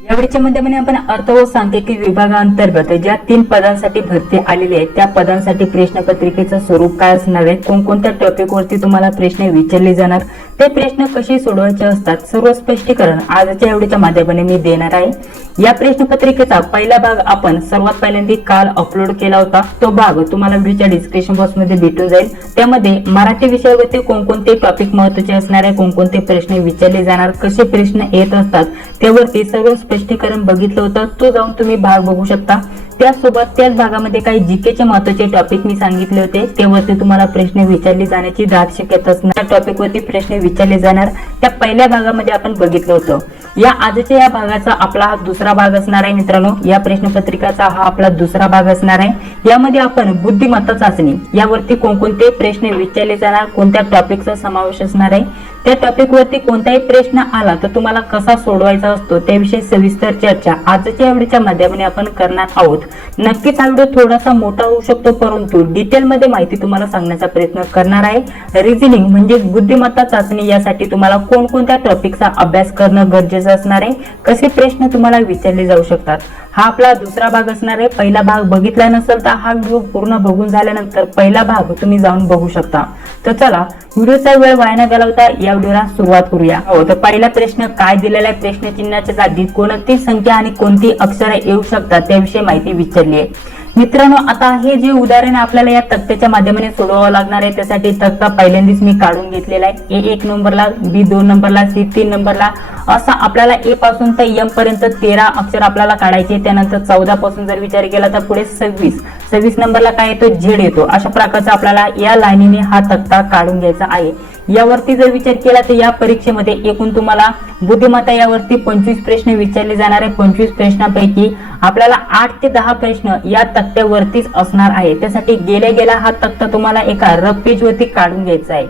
यावेळीच्या माध्यमाने आपण अर्थ व सांख्यिकी विभागांतर्गत ज्या 3 पदांसाठी भरती आलेली आहे त्या पदांसाठी प्रश्नपत्रिकेचं स्वरूप काय असणार आहे, कोणकोणत्या टॉपिक वरती तुम्हाला प्रश्न विचारले जाणार, ते प्रश्न कसे सोडवायचे असतात, सर्व स्पष्टीकरण आजच्या यावेळीच्या माध्यमाने मी देणार आहे। या प्रश्नपत्रिकेचा पहिला भाग आपण सर्वात पहिल्यांदा काल अपलोड केला होता। तो भाग तुम्हाला व्हिडिओच्या डिस्क्रिप्शन बॉक्स मध्ये भेटून जाईल। त्यामध्ये मराठी विषयावरती कोणकोणते टॉपिक महत्त्वाचे असणार आहे, कोणकोणते प्रश्न विचारले जाणार, कसे प्रश्न येत असतात त्यावरती सर्व स्पष्टीकरण बघितलं होतं। तो जाऊन तुम्ही भाग बघू शकता। त्यासोबत त्याच भागामध्ये काही जीकेचे महत्त्वाचे टॉपिक मी सांगितले होते, त्यावरती तुम्हाला प्रश्न विचारले जाण्याची दाट शक्यता असणार। टॉपिक वरती प्रश्न विचारले जाणार त्या पहिल्या भागामध्ये आपण बघितलं होतं। या आजच्या या भागाचा आपला हा दुसरा भाग असणार आहे मित्रांनो। या प्रश्नपत्रिकाचा हा आपला दुसरा भाग असणार आहे। यामध्ये आपण बुद्धिमत्ता चाचणी यावरती कोणकोणते प्रश्न विचारले जाणार, कोणत्या टॉपिकचा समावेश असणार आहे, त्या टॉपिक वरती कोणताही प्रश्न आला तर तुम्हाला कसा सोडवायचा असतो त्याविषयी सविस्तर चर्चा आजच्या या व्हिडिओच्या माध्यमाने आपण करणार आहोत। नक्कीच हा व्हिडिओ थोडासा मोठा होऊ शकतो, परंतु डिटेल मध्ये माहिती तुम्हाला सांगण्याचा प्रयत्न करणार आहे। रिझनिंग म्हणजे बुद्धिमत्ता चाचणी यासाठी तुम्हाला कोणकोणत्या टॉपिकचा अभ्यास करणं गरजेचं असणार आहे, कसे प्रश्न तुम्हाला विचारले जाऊ शकतात, हा आपला दुसरा भाग असणार आहे। पहिला भाग बघितला नसेल तर हा व्हिडिओ पूर्ण बघून झाल्यानंतर पहिला भाग तुम्ही जाऊन बघू शकता। तर चला व्हिडिओचा वेळ वाया न घालवता या व्हिडिओला सुरुवात करूया। हो, तर पहिला प्रश्न काय दिलेला आहे, प्रश्नचिन्हाच्या जागी कोणती संख्या आणि कोणती अक्षरे येऊ शकतात त्याविषयी माहिती विचारली आहे। मित्रांनो, आता हे जे उदाहरण आपल्याला या तक्त्याच्या माध्यमाने सोडवावं लागणार आहे, त्यासाठी तक्ता पहिल्यांदाच मी काढून घेतलेला आहे। ए 1 नंबरला, बी 2 नंबरला, सी 3 नंबरला, असा आपल्याला ए पासून तर एम पर्यंत 13 अक्षर आपल्याला काढायचे। त्यानंतर 14 पासून जर विचार केला तर पुढे 26 नंबरला काय येतो, झेड येतो। अशा प्रकारचा आपल्याला या लाईनीने हा तक्ता काढून घ्यायचा आहे। यावरती जर विचार केला तर या परीक्षेमध्ये एकूण तुम्हाला बुद्धिमत्ता यावरती 25 प्रश्न विचारले जाणार आहे। 25 प्रश्नांपैकी आपल्याला 8 ते 10 प्रश्न या तक्त्यावरतीच असणार आहे। त्यासाठी गेल्या हा तक्ता तुम्हाला एका रफ पेज वरती काढून घ्यायचा आहे।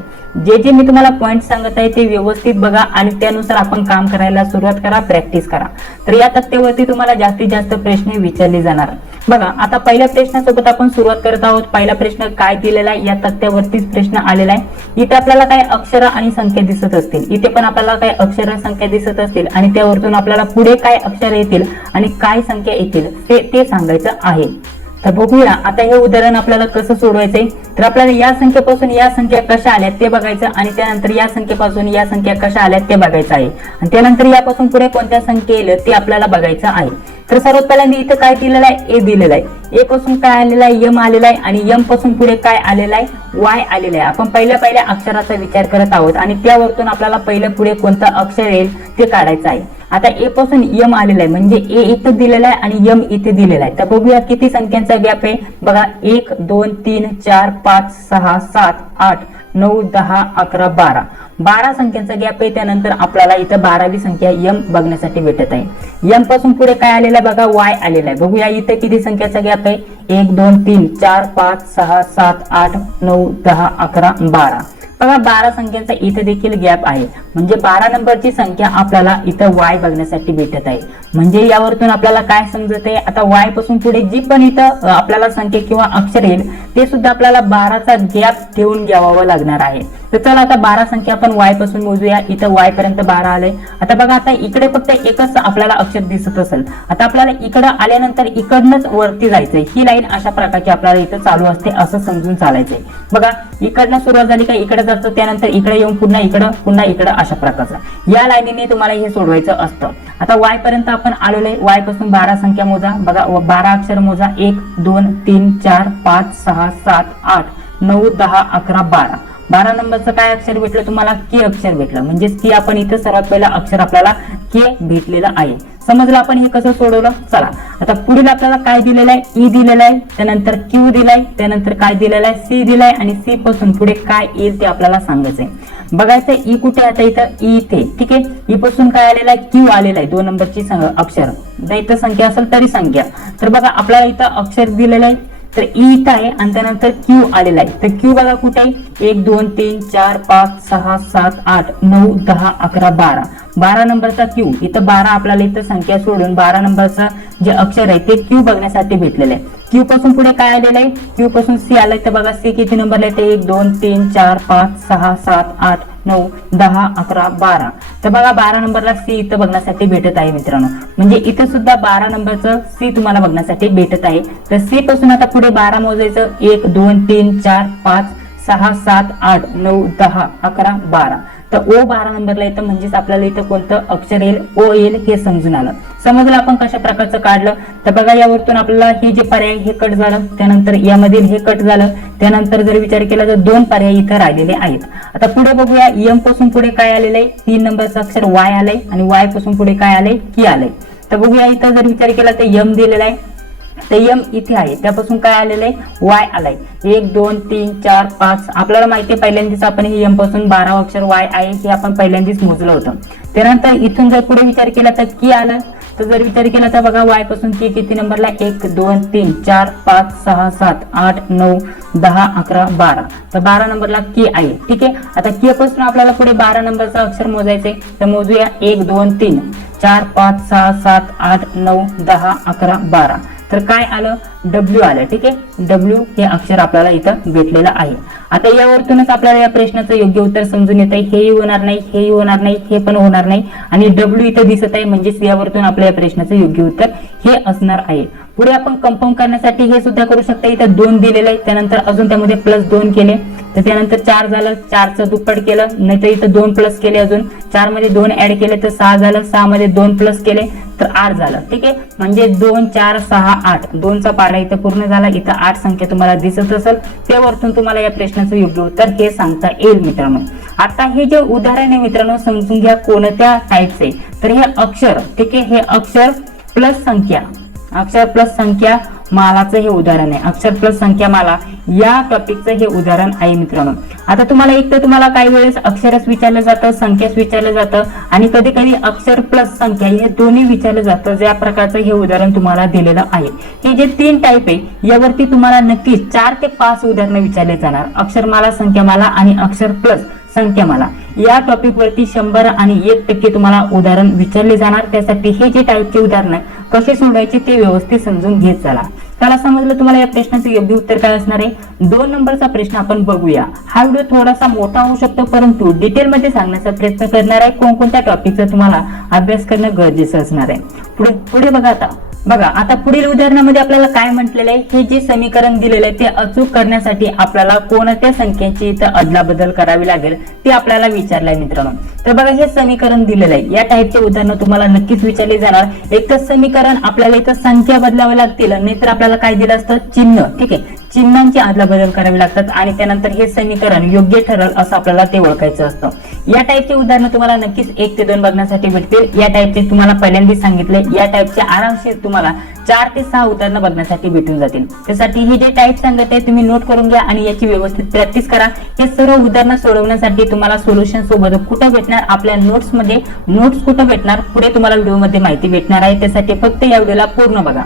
जे मी तुम्हाला पॉइंट सांगत आहे ते व्यवस्थित बघा आणि त्यानुसार आपण काम करायला सुरुवात करा, प्रॅक्टिस करा। तर या तक्त्यावरती तुम्हाला जास्तीत जास्त प्रश्न विचारले जाणार। बघा, आता पहिल्या प्रश्नासोबत आपण सुरुवात करत आहोत। पहिला प्रश्न काय दिलेला आहे, या तक्त्यावरतीच प्रश्न आलेला आहे। इथे आपल्याला काय अक्षर आणि संख्या दिसत असतील, इथे पण आपल्याला काय अक्षर संख्या दिसत असतील आणि त्यावरतून आपल्याला पुढे काय अक्षर येतील आणि काय संख्या येतील ते सांगायचं आहे। तर बघूया आता हे उदाहरण आपल्याला कसं सोडवायचंय। तर आपल्याला या संख्येपासून या संख्या कशा आल्या ते बघायचं आणि त्यानंतर या संख्येपासून या संख्या कशा आल्या ते बघायचं आहे आणि त्यानंतर यापासून पुढे कोणत्या संख्या येईल ते आपल्याला बघायचं आहे। तर सर्वात पहिल्यांदा इथे काय दिलेलं आहे, ए दिलेला आहे। ए पासून काय आलेला आहे, यम आलेला आहे आणि यम पासून पुढे काय आलेला आहे, वाय आलेला आहे। आपण पहिल्या अक्षराचा विचार करत आहोत आणि त्यावरतून आपल्याला पहिलं पुढे कोणतं अक्षर येईल ते काढायचं आहे। आता ए पासून यम आलेला आहे म्हणजे ए इथे दिलेला आहे आणि यम इथे दिलेला आहे। तर बघूया किती संख्यांचा गॅप आहे। बघा 1 2 3 4 5 6 7 8 9 10 11 12 संख्यांचा गॅप आहे। त्यानंतर आपल्याला इथं 12वी संख्या यम बघण्यासाठी भेटत आहे। यम पासून पुढे काय आलेला आहे, बघा वाय आलेला आहे। बघूया इथे किती संख्याचा गॅप आहे, 1 2 3 4 5 6 7 8 9 10 11 12। बघा 12 संख्यांचा इथे देखील गॅप आहे म्हणजे 12 नंबरची संख्या आपल्याला इथं वाय बघण्यासाठी भेटत आहे। म्हणजे यावरतून आपल्याला काय समजत आहे, आता वाय पासून पुढे जी पण इथं आपल्याला संख्या किंवा अक्षर येईल ते सुद्धा आपल्याला 12चा गॅप ठेवून घ्यावा लागणार आहे। तर चला आता 12 संख्या आपण वाय पासून मोजूया। इथं वाय पर्यंत 12 आले। आता बघा आता इकडे फक्त एकच आपल्याला अक्षर दिसत असेल, आता आपल्याला इकडे आल्यानंतर इकडनंच वरती जायचंय। ही लाईन अशा प्रकारची आपल्याला इथं चालू असते असं समजून चालायचंय। बघा इकडनं सुरुवात झाली का इकडे जातं, त्यानंतर इकडे येऊन पुन्हा इकडं अशा प्रकारचं या लाईनीने तुम्हाला हे सोडवायचं असतं। आता वाय पर्यंत आपण आलेलो आहे। वाय पासून 12 संख्या मोजा, बघा 12 अक्षर मोजा, 1 2 3 4 5 6 7 8 9 10 11 12। 12 नंबरचं काय अक्षर भेटलं तुम्हाला, के अक्षर भेटलं। म्हणजेच की आपण इथं सर्वात पहिला अक्षर आपल्याला के भेटलेलं आहे। समजलं आपण हे कसं सोडवलं। चला आता पुढील आपल्याला काय दिलेलं आहे, ई दिलेलं आहे, त्यानंतर क्यू दिलाय, त्यानंतर काय दिलेलं आहे, सी दिलाय आणि सी पासून पुढे काय येईल ते आपल्याला सांगायचंय। बघायचं ई कुठे, आता इथं ई इथे, ठीक आहे। ई पासून काय आलेला आहे, क्यू आलेला आहे। 2 नंबरची अक्षर नाही तर संख्या असेल तरी संख्या। तर बघा आपल्याला इथं अक्षर दिलेलं आहे, तर ई इथं आहे आणि त्यानंतर क्यू आलेला आहे। तर क्यू बघा कुठे आहे, 1 2 3 4 5 6 7 8 9 10 11 12। 12 नंबरचा क्यू इथं 12 आपल्याला इथं संख्या सोडून 12 नंबरचा जे अक्षर आहे ते क्यू बघण्यासाठी भेटलेलं आहे। क्यू पासून पुढे काय आलेलं आहे, क्यू पासून सी आलाय। तर बघा सी किती नंबरला येते, 1 2 3 4 5 6 7 8 9 10 11 12. तर बघा 12 नंबरला सी इथं बघण्यासाठी भेटत आहे मित्रांनो, म्हणजे इथं सुद्धा 12 नंबरचं सी तुम्हाला बघण्यासाठी भेटत आहे. तर सी पासून आता पुढे 12 मोजायचं, 1 2 3 4 5 6 7 8 9 10 11 12. तर ओ 12 नंबरला येतं, म्हणजेच आपल्याला इथं कोणतं अक्षर येईल, ओ येईल हे समजून आलं. समजलं आपण कशा प्रकारचं काढलं. तर बघा यावरतून आपल्याला हे जे पर्याय हे कट झालं, त्यानंतर यामधील हे कट झालं, त्यानंतर जर विचार केला तर 2 पर्याय इथं राहिलेले आहेत. आता पुढे बघूया, एम पासून पुढे काय आलेलं आहे, 3 नंबरचं अक्षर वाय आलंय आणि वाय पासून पुढे काय आलंय, की आलंय. तर बघूया इथं जर विचार केला तर एम दिलेला आहे, तर एम इथे आहे, त्यापासून काय आलेलं आहे, वाय आलाय. 1 2 3 4 5. आपल्याला माहिती आहे पहिल्यांदाच आपण हे एम पासून 12 अक्षर वाय आहे हे आपण पहिल्यांदाच मोजलं होतं. त्यानंतर इथून जर पुढे विचार केला तर की आलं. तर जर विचार केला तर बघा वाय पासून की किती नंबरला, 1 2 3 4 5 6 7 8 9 10 11 12. तर 12 नंबरला की आहे. ठीक आहे, आता की पासून आपल्याला पुढे 12 नंबरचा अक्षर मोजायचे. तर मोजूया, 1 2 3 4 5 6 7 8 9 10 11 12. तर काय आलं, डब्ल्यू आलं. ठीक आहे, डब्ल्यू हे अक्षर आपल्याला इथं भेटलेलं आहे. आता यावरतूनच आपल्याला या प्रश्नाचं योग्य उत्तर समजून येत आहे. हेही होणार नाही, हेही होणार नाही, हे पण होणार नाही आणि डब्ल्यू इथं दिसत आहे, म्हणजेच यावरतून आपल्या या प्रश्नाचं योग्य उत्तर हे असणार आहे. पुढे आपण कन्फर्म करण्यासाठी हे सुद्धा करू शकता. इथं 2 दिलेलं आहे, त्यानंतर अजून त्यामध्ये +2 केले, तर त्यानंतर 4 झालं, 4चं दुप्पट केलं, नाहीतर इथं 2 प्लस केले, अजून 4 मध्ये 2 ऍड केले तर 6 झालं, 6 मध्ये 2 प्लस केले तर 8 झालं. ठीक आहे, म्हणजे 2 4 6 8, 2चा पाढा इथं पूर्ण झाला. इथं 8 संख्या तुम्हाला दिसत असेल, त्यावरतून तुम्हाला या प्रश्नाचं योग्य उत्तर हे सांगता येईल मित्रांनो. आता हे जे उदाहरण आहे मित्रांनो, समजून घ्या कोणत्या टाईपचे. तर हे अक्षर, ठीक आहे, हे अक्षर प्लस संख्या, अक्षर प्लस संख्या मालाचं हे उदाहरण आहे. अक्षर प्लस संख्या माला या टॉपिकचं हे उदाहरण आहे मित्रांनो. आता तुम्हाला एक तर तुम्हाला काही वेळेस अक्षरच विचारलं जातं, संख्याच विचारलं जातं आणि कधी कधी अक्षर प्लस संख्या हे दोन्ही विचारलं जातं. ज्या प्रकारचं हे उदाहरण तुम्हाला दिलेलं आहे, हे जे 3 टाईप आहे यावरती तुम्हाला नक्कीच 4 ते 5 उदाहरणं विचारले जाणार. अक्षरमाला, संख्यामाला आणि अक्षर प्लस संख्यामाला या टॉपिक वरती 100 आणि 1% तुम्हाला उदाहरण विचारले जाणार. त्यासाठी हे जे टाईपचे उदाहरण कसे सोडवायचे ते व्यवस्थित समजून घेत चला. त्याला समजलं तुम्हाला या प्रश्नाचं योग्य उत्तर काय असणार आहे. 2 नंबरचा प्रश्न आपण बघूया. हा व्हिडिओ थोडासा मोठा होऊ शकतो, परंतु डिटेलमध्ये सांगण्याचा प्रयत्न करणार आहे. कोणकोणत्या टॉपिकचा तुम्हाला अभ्यास करणं गरजेचं असणार आहे. पुढे बघा. आता पुढील उदाहरणामध्ये आपल्याला काय म्हटलेलं आहे, हे जे समीकरण दिलेलं आहे ते अचूक करण्यासाठी आपल्याला कोणत्या संख्येची इथं अदलाबदल करावी लागेल ते आपल्याला विचारलंय मित्रांनो. तर बघा हे समीकरण दिलेलं आहे, या टाईपचे उदाहरणं तुम्हाला नक्कीच विचारले जाणार. एक तर समीकरण आपल्याला इथं संख्या बदलाव्या लागतील, नाहीतर आपल्याला काय दिलं असतं, चिन्ह. ठीक आहे, चिन्हांची अदलाबदल करावी लागतात आणि त्यानंतर हे समीकरण योग्य ठरेल असं आपल्याला ते ओळखायचं असतं. या टाईपचे उदाहरणं तुम्हाला नक्कीच 1 ते 2 बघण्यासाठी भेटतील. या टाईपचे तुम्हाला पहिल्यांदाच सांगितले, या टाईपचे आरामशीर तुम्हाला 4 ते 6 उदाहरणं बघण्यासाठी भेटून जातील. त्यासाठी हे जे टाईप सांगत आहे तुम्ही नोट करून घ्या आणि याची व्यवस्थित प्रॅक्टिस करा. हे सर्व उदाहरणं सोडवण्यासाठी तुम्हाला सोल्युशन सोबत कुठं भेटणार, आपल्या नोट्स मध्ये. नोट्स कुठं भेटणार, पुढे तुम्हाला व्हिडिओमध्ये माहिती भेटणार आहे. त्यासाठी फक्त या व्हिडिओला पूर्ण बघा.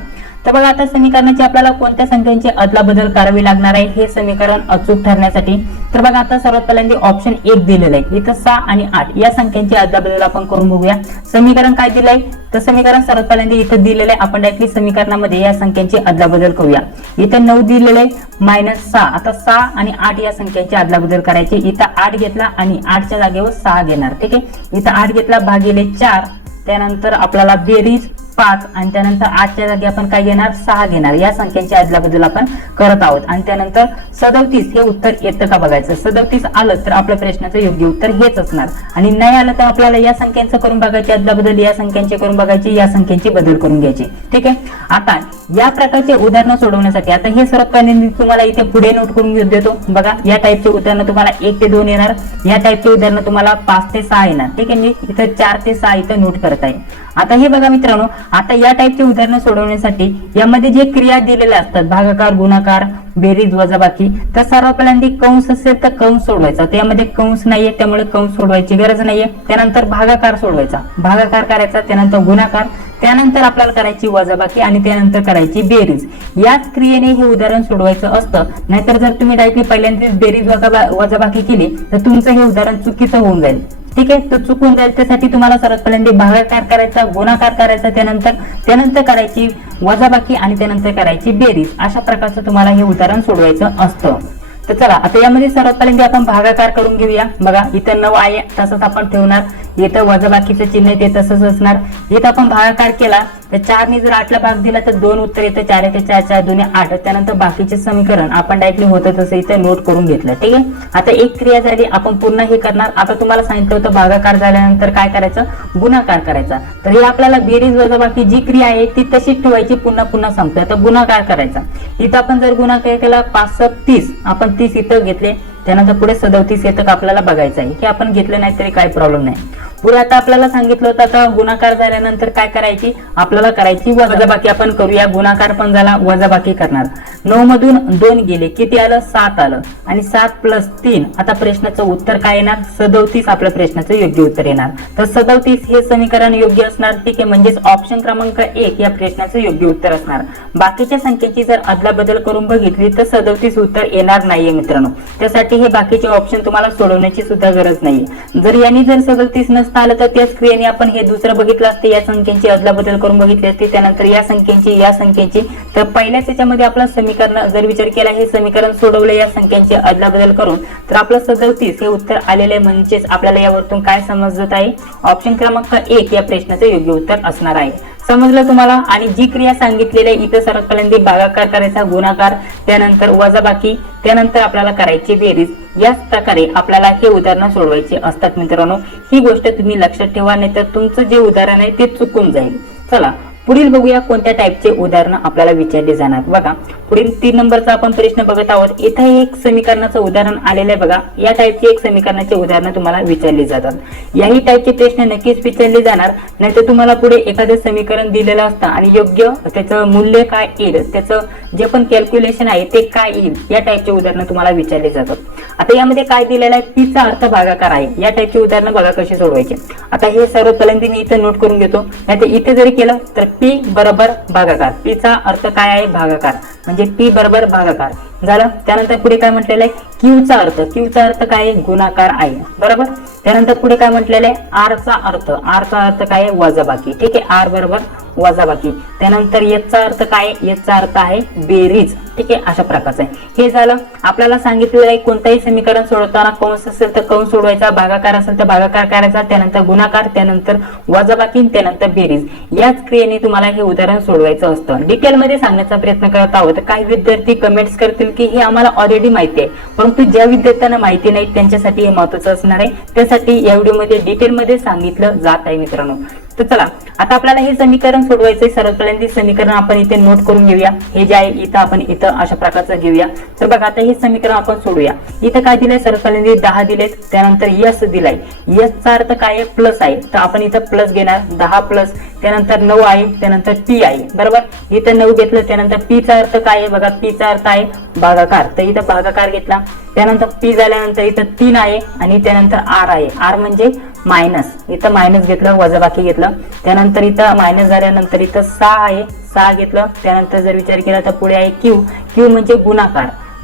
तर बघा आता समीकरणाची आपल्याला कोणत्या संख्यांची अदलाबदल करावी लागणार आहे हे समीकरण अचूक ठरण्यासाठी. तर बघा आता सर्वात पहिल्यांदा ऑप्शन 1 दिलेलं आहे, इथं 6 आणि 8 या संख्यांची अदलाबदल आपण करून बघूया. समीकरण काय दिलंय, तर समीकरण सर्वात पहिल्यांदा इथं दिलेलं आहे. आपण डायरेक्टली समीकरणामध्ये या संख्यांची अदलाबदल करूया. इथं 9 दिलेलं आहे -6. आता 6 आणि 8 या संख्यांची अदलाबदल करायची. इथं 8 घेतला आणि 8च्या जागेवर 6 घेणार. ठीक आहे, इथं 8 घेतला भागिले 4, त्यानंतर आपल्याला बेरीज 5 आणि त्यानंतर 8च्या जागी आपण काय घेणार, 6 घेणार. या संख्यांची अदलाबदल आपण करत आहोत. आणि त्यानंतर 37 हे उत्तर येतं का बघायचं. 37 आलं तर आपल्या प्रश्नाचं योग्य उत्तर हेच असणार आणि नाही आलं तर आपल्याला या संख्यांचं करून बघायची अदलाबदल, या संख्यांची करून बघायची, या संख्यांची बदल करून घ्यायची. ठीक आहे, आता या प्रकारचे उदाहरणं सोडवण्यासाठी आता हे सर्वात पहिल्यांदा तुम्हाला इथे पुढे नोट करून घेऊ देतो. बघा या टाईपचे उदाहरणं तुम्हाला 1 ते 2 येणार. या टाईपचे उदाहरणं तुम्हाला 5 ते 6 येणार. ठीक आहे, मी इथं 4 ते 6 इथं नोट करत आहे. आता हे बघा मित्रांनो, आता या टाईपचे उदाहरणं सोडवण्यासाठी यामध्ये जे क्रिया दिलेल्या असतात, भागाकार, गुणाकार, बेरीज, वजाबाकी, तर सर्वात पहिल्यांदा कंस असेल तर कंस सोडवायचा. त्यामध्ये कंस नाहीये त्यामुळे कंस सोडवायची गरज नाहीये. त्यानंतर भागाकार सोडवायचा, भागाकार करायचा, त्यानंतर गुणाकार, त्यानंतर आपल्याला करायची वजाबाकी आणि त्यानंतर करायची बेरीज. याच क्रियेने हे उदाहरण सोडवायचं असतं. नाहीतर जर तुम्ही डायरेक्टली पहिल्यांदाच बेरीज वजाबाकी केली तर तुमचं हे उदाहरण चुकीचं होऊन जाईल. ठीक आहे, तर चुकून जाईल. त्यासाठी तुम्हाला सर्वात पहिल्यांदा भागाकार करायचा, गुणाकार करायचा, त्यानंतर करायची वजाबाकी आणि त्यानंतर करायची बेरीज. अशा प्रकारचं तुम्हाला हे उदाहरण सोडवायचं असतं. तर चला आता यामध्ये सर्वात पहिल्यांदा आपण भागाकार करून घेऊया। बघा इथं 9 आहे तसंच आपण ठेवणार, इथं वजाबाकीचं चिन्ह ते तसंच असणार। इथं आपण भागाकार केला तर 4 ने जर 8 ला भाग दिला तर 2 उत्तर येतं, 4 येते 4, 4 2 8। त्यानंतर बाकीचे समीकरण आपण डायरेक्टली होतं तसं इथं नोट करून घेतलं, ठीक आहे। आता एक क्रिया झाली, आपण पुन्हा हे करणार। आता तुम्हाला सांगितलं होतं भागाकार झाल्यानंतर काय करायचं, गुणाकार करायचा। तर हे आपल्याला बेरीज वजाबाकी जी क्रिया आहे ती तशीच ठेवायची, पुन्हा पुन्हा सांगतोय। आता गुणाकार करायचा, इथं आपण जर गुणाकार केला 5 7 30, आपण 30 इथं घेतले, त्यानंतर पुढे 37 येतं आपल्याला बघायचं आहे, हे आपण घेतलं नाही तरी काही प्रॉब्लेम नाही। पुढे आता आपल्याला सांगितलं होतं आता गुणाकार झाल्यानंतर काय करायची, आपल्याला करायची वजाबाकी। आपण करूया, गुणाकार पण झाला, वजाबाकी करणार। 9 मधून 2 गेले, किती आलं, 7 आलं, आणि 7 + 3, आता प्रश्नाचं उत्तर काय येणार, 37 आपल्या प्रश्नाचं योग्य उत्तर येणार। तर 37 हे समीकरण योग्य असणार, ठीक आहे। म्हणजेच ऑप्शन क्रमांक 1 या प्रश्नाचं योग्य उत्तर असणार। बाकीच्या संख्येची जर अदलाबदल करून बघितली तर 37 उत्तर येणार नाहीये मित्रांनो, त्यासाठी हे बाकीचे ऑप्शन तुम्हाला सोडवण्याची सुद्धा गरज नाहीये। जर यांनी जर 37 नसतं आलं तर त्याच क्रियेने आपण हे दुसरं बघितलं असते, या संख्येची अदलाबदल करून बघितली असते, त्यानंतर या संख्येची। तर पहिल्याच याच्यामध्ये आपलं समीकरण जर विचार केला, हे समीकरण सोडवलं या संख्यांची अदलाबदल करून, तर आपलं 37 हे उत्तर आलेले। म्हणजेच आपल्याला यावरतून काय समजत आहे, ऑप्शन क्रमांक 1 या प्रश्नाचं योग्य उत्तर असणार आहे। समजलं तुम्हाला? आणि जी क्रिया सांगितलेली आहे इथं सर्वात पहिल्यांदा भागाकार करायचा, गुणाकार, त्यानंतर वजाबाकी, त्यानंतर आपल्याला करायची बेरीज। याच प्रकारे आपल्याला हे उदाहरण सोडवायचे असतात मित्रांनो, ही गोष्ट तुम्ही लक्षात ठेवा, नाही तर तुमचं जे उदाहरण आहे ते चुकून जाईल। चला पुढील बघूया कोणत्या टाइपचे उदाहरण आपल्याला विचारले जाणार। बघा पुढील 3 नंबरचा आपण प्रश्न बघत आहोत। इथे एक समीकरणाचं उदाहरण आलेलं आहे बघा, या टाइपचे एक समीकरणाचे उदाहरण तुम्हाला विचारले जातात। याही टाइपचे प्रश्न नक्कीच विचारले जाणार, नाहीतर तुम्हाला पुढे एखादे समीकरण दिलेलं असतं आणि योग्य त्याचं मूल्य काय येईल, त्याचं जे पण कॅल्क्युलेशन आहे ते काय येईल, या टाइपचे उदाहरण तुम्हाला विचारले जातात। आता यामध्ये काय दिलेलं आहे, पी चा अर्थ भागाकार आहे, या टाइपचे उदाहरण बघा कसे सोडवायचे। आता हे सर्व पहिल्यांदा मी इथे नोट करून घेतो, नाहीतर इथे जरी केलं तर P बरोबर भागाकार, P चा अर्थ काय आहे, भागाकार, म्हणजे P बरोबर भागाकार झालं। त्यानंतर पुढे काय म्हटलेलं आहे, Q चा अर्थ काय आहे, गुणाकार आहे, बरोबर। त्यानंतर पुढे काय म्हटलेलं आहे, R चा अर्थ काय आहे, वजाबाकी, ठीक आहे, R बरोबर वजाबाकी। त्यानंतर H चा अर्थ काय आहे, H चा अर्थ आहे बेरीज, ठीक आहे, अशा प्रकारचं आहे। हे झालं। आपल्याला सांगितलेलं आहे कोणताही समीकरण सोडवताना कंस असेल तर कंस सोडवायचा, भागाकार असेल तर भागाकार करायचा, त्यानंतर गुणाकार, त्यानंतर वजाबाकी, त्यानंतर बेरीज। याच क्रियेने तुम्हाला हे उदाहरण सोडवायचं असतं। डिटेल मध्ये सांगण्याचा प्रयत्न करत आहोत। काही विद्यार्थी कमेंट्स करतील की हे आम्हाला ऑलरेडी माहिती आहे, परंतु ज्या विद्यार्थ्यांना माहिती नाही त्यांच्यासाठी हे महत्त्वाचं असणार आहे, त्यासाठी या व्हिडिओमध्ये डिटेल मध्ये सांगितलं जात आहे मित्रांनो। तर चला आता आपल्याला हे समीकरण सोडवायचंय। सर्वात पहिल्यांदा समीकरण आपण इथे नोट करून घेऊया, हे जे आहे इथं आपण इथं अशा प्रकारचं घेऊया। तर बघा आता हे समीकरण आपण सोडूया। इथं काय दिलंय, सर्वात पहिल्यांदा 10 दिलेत, त्यानंतर S दिलाय, S चा अर्थ काय आहे, प्लस आहे, तर आपण इथं प्लस घेणार, 10 प्लस, त्यानंतर 9 आहे, त्यानंतर P आहे, बरोबर। इथं 9 घेतलं, त्यानंतर P चा अर्थ काय आहे, बघा P चा अर्थ आहे भागाकार, तर इथं भागाकार घेतला। त्यानंतर P झाल्यानंतर इथं 3 आहे, आणि त्यानंतर R आहे, R म्हणजे मायनस, इथं मायनस घेतलं, वजाबाकी घेतलं। त्यानंतर इथं मायनस झाल्यानंतर इथं 6 आहे, 6 घेतलं। त्यानंतर जर विचार केला तर पुढे आहे Q म्हणजे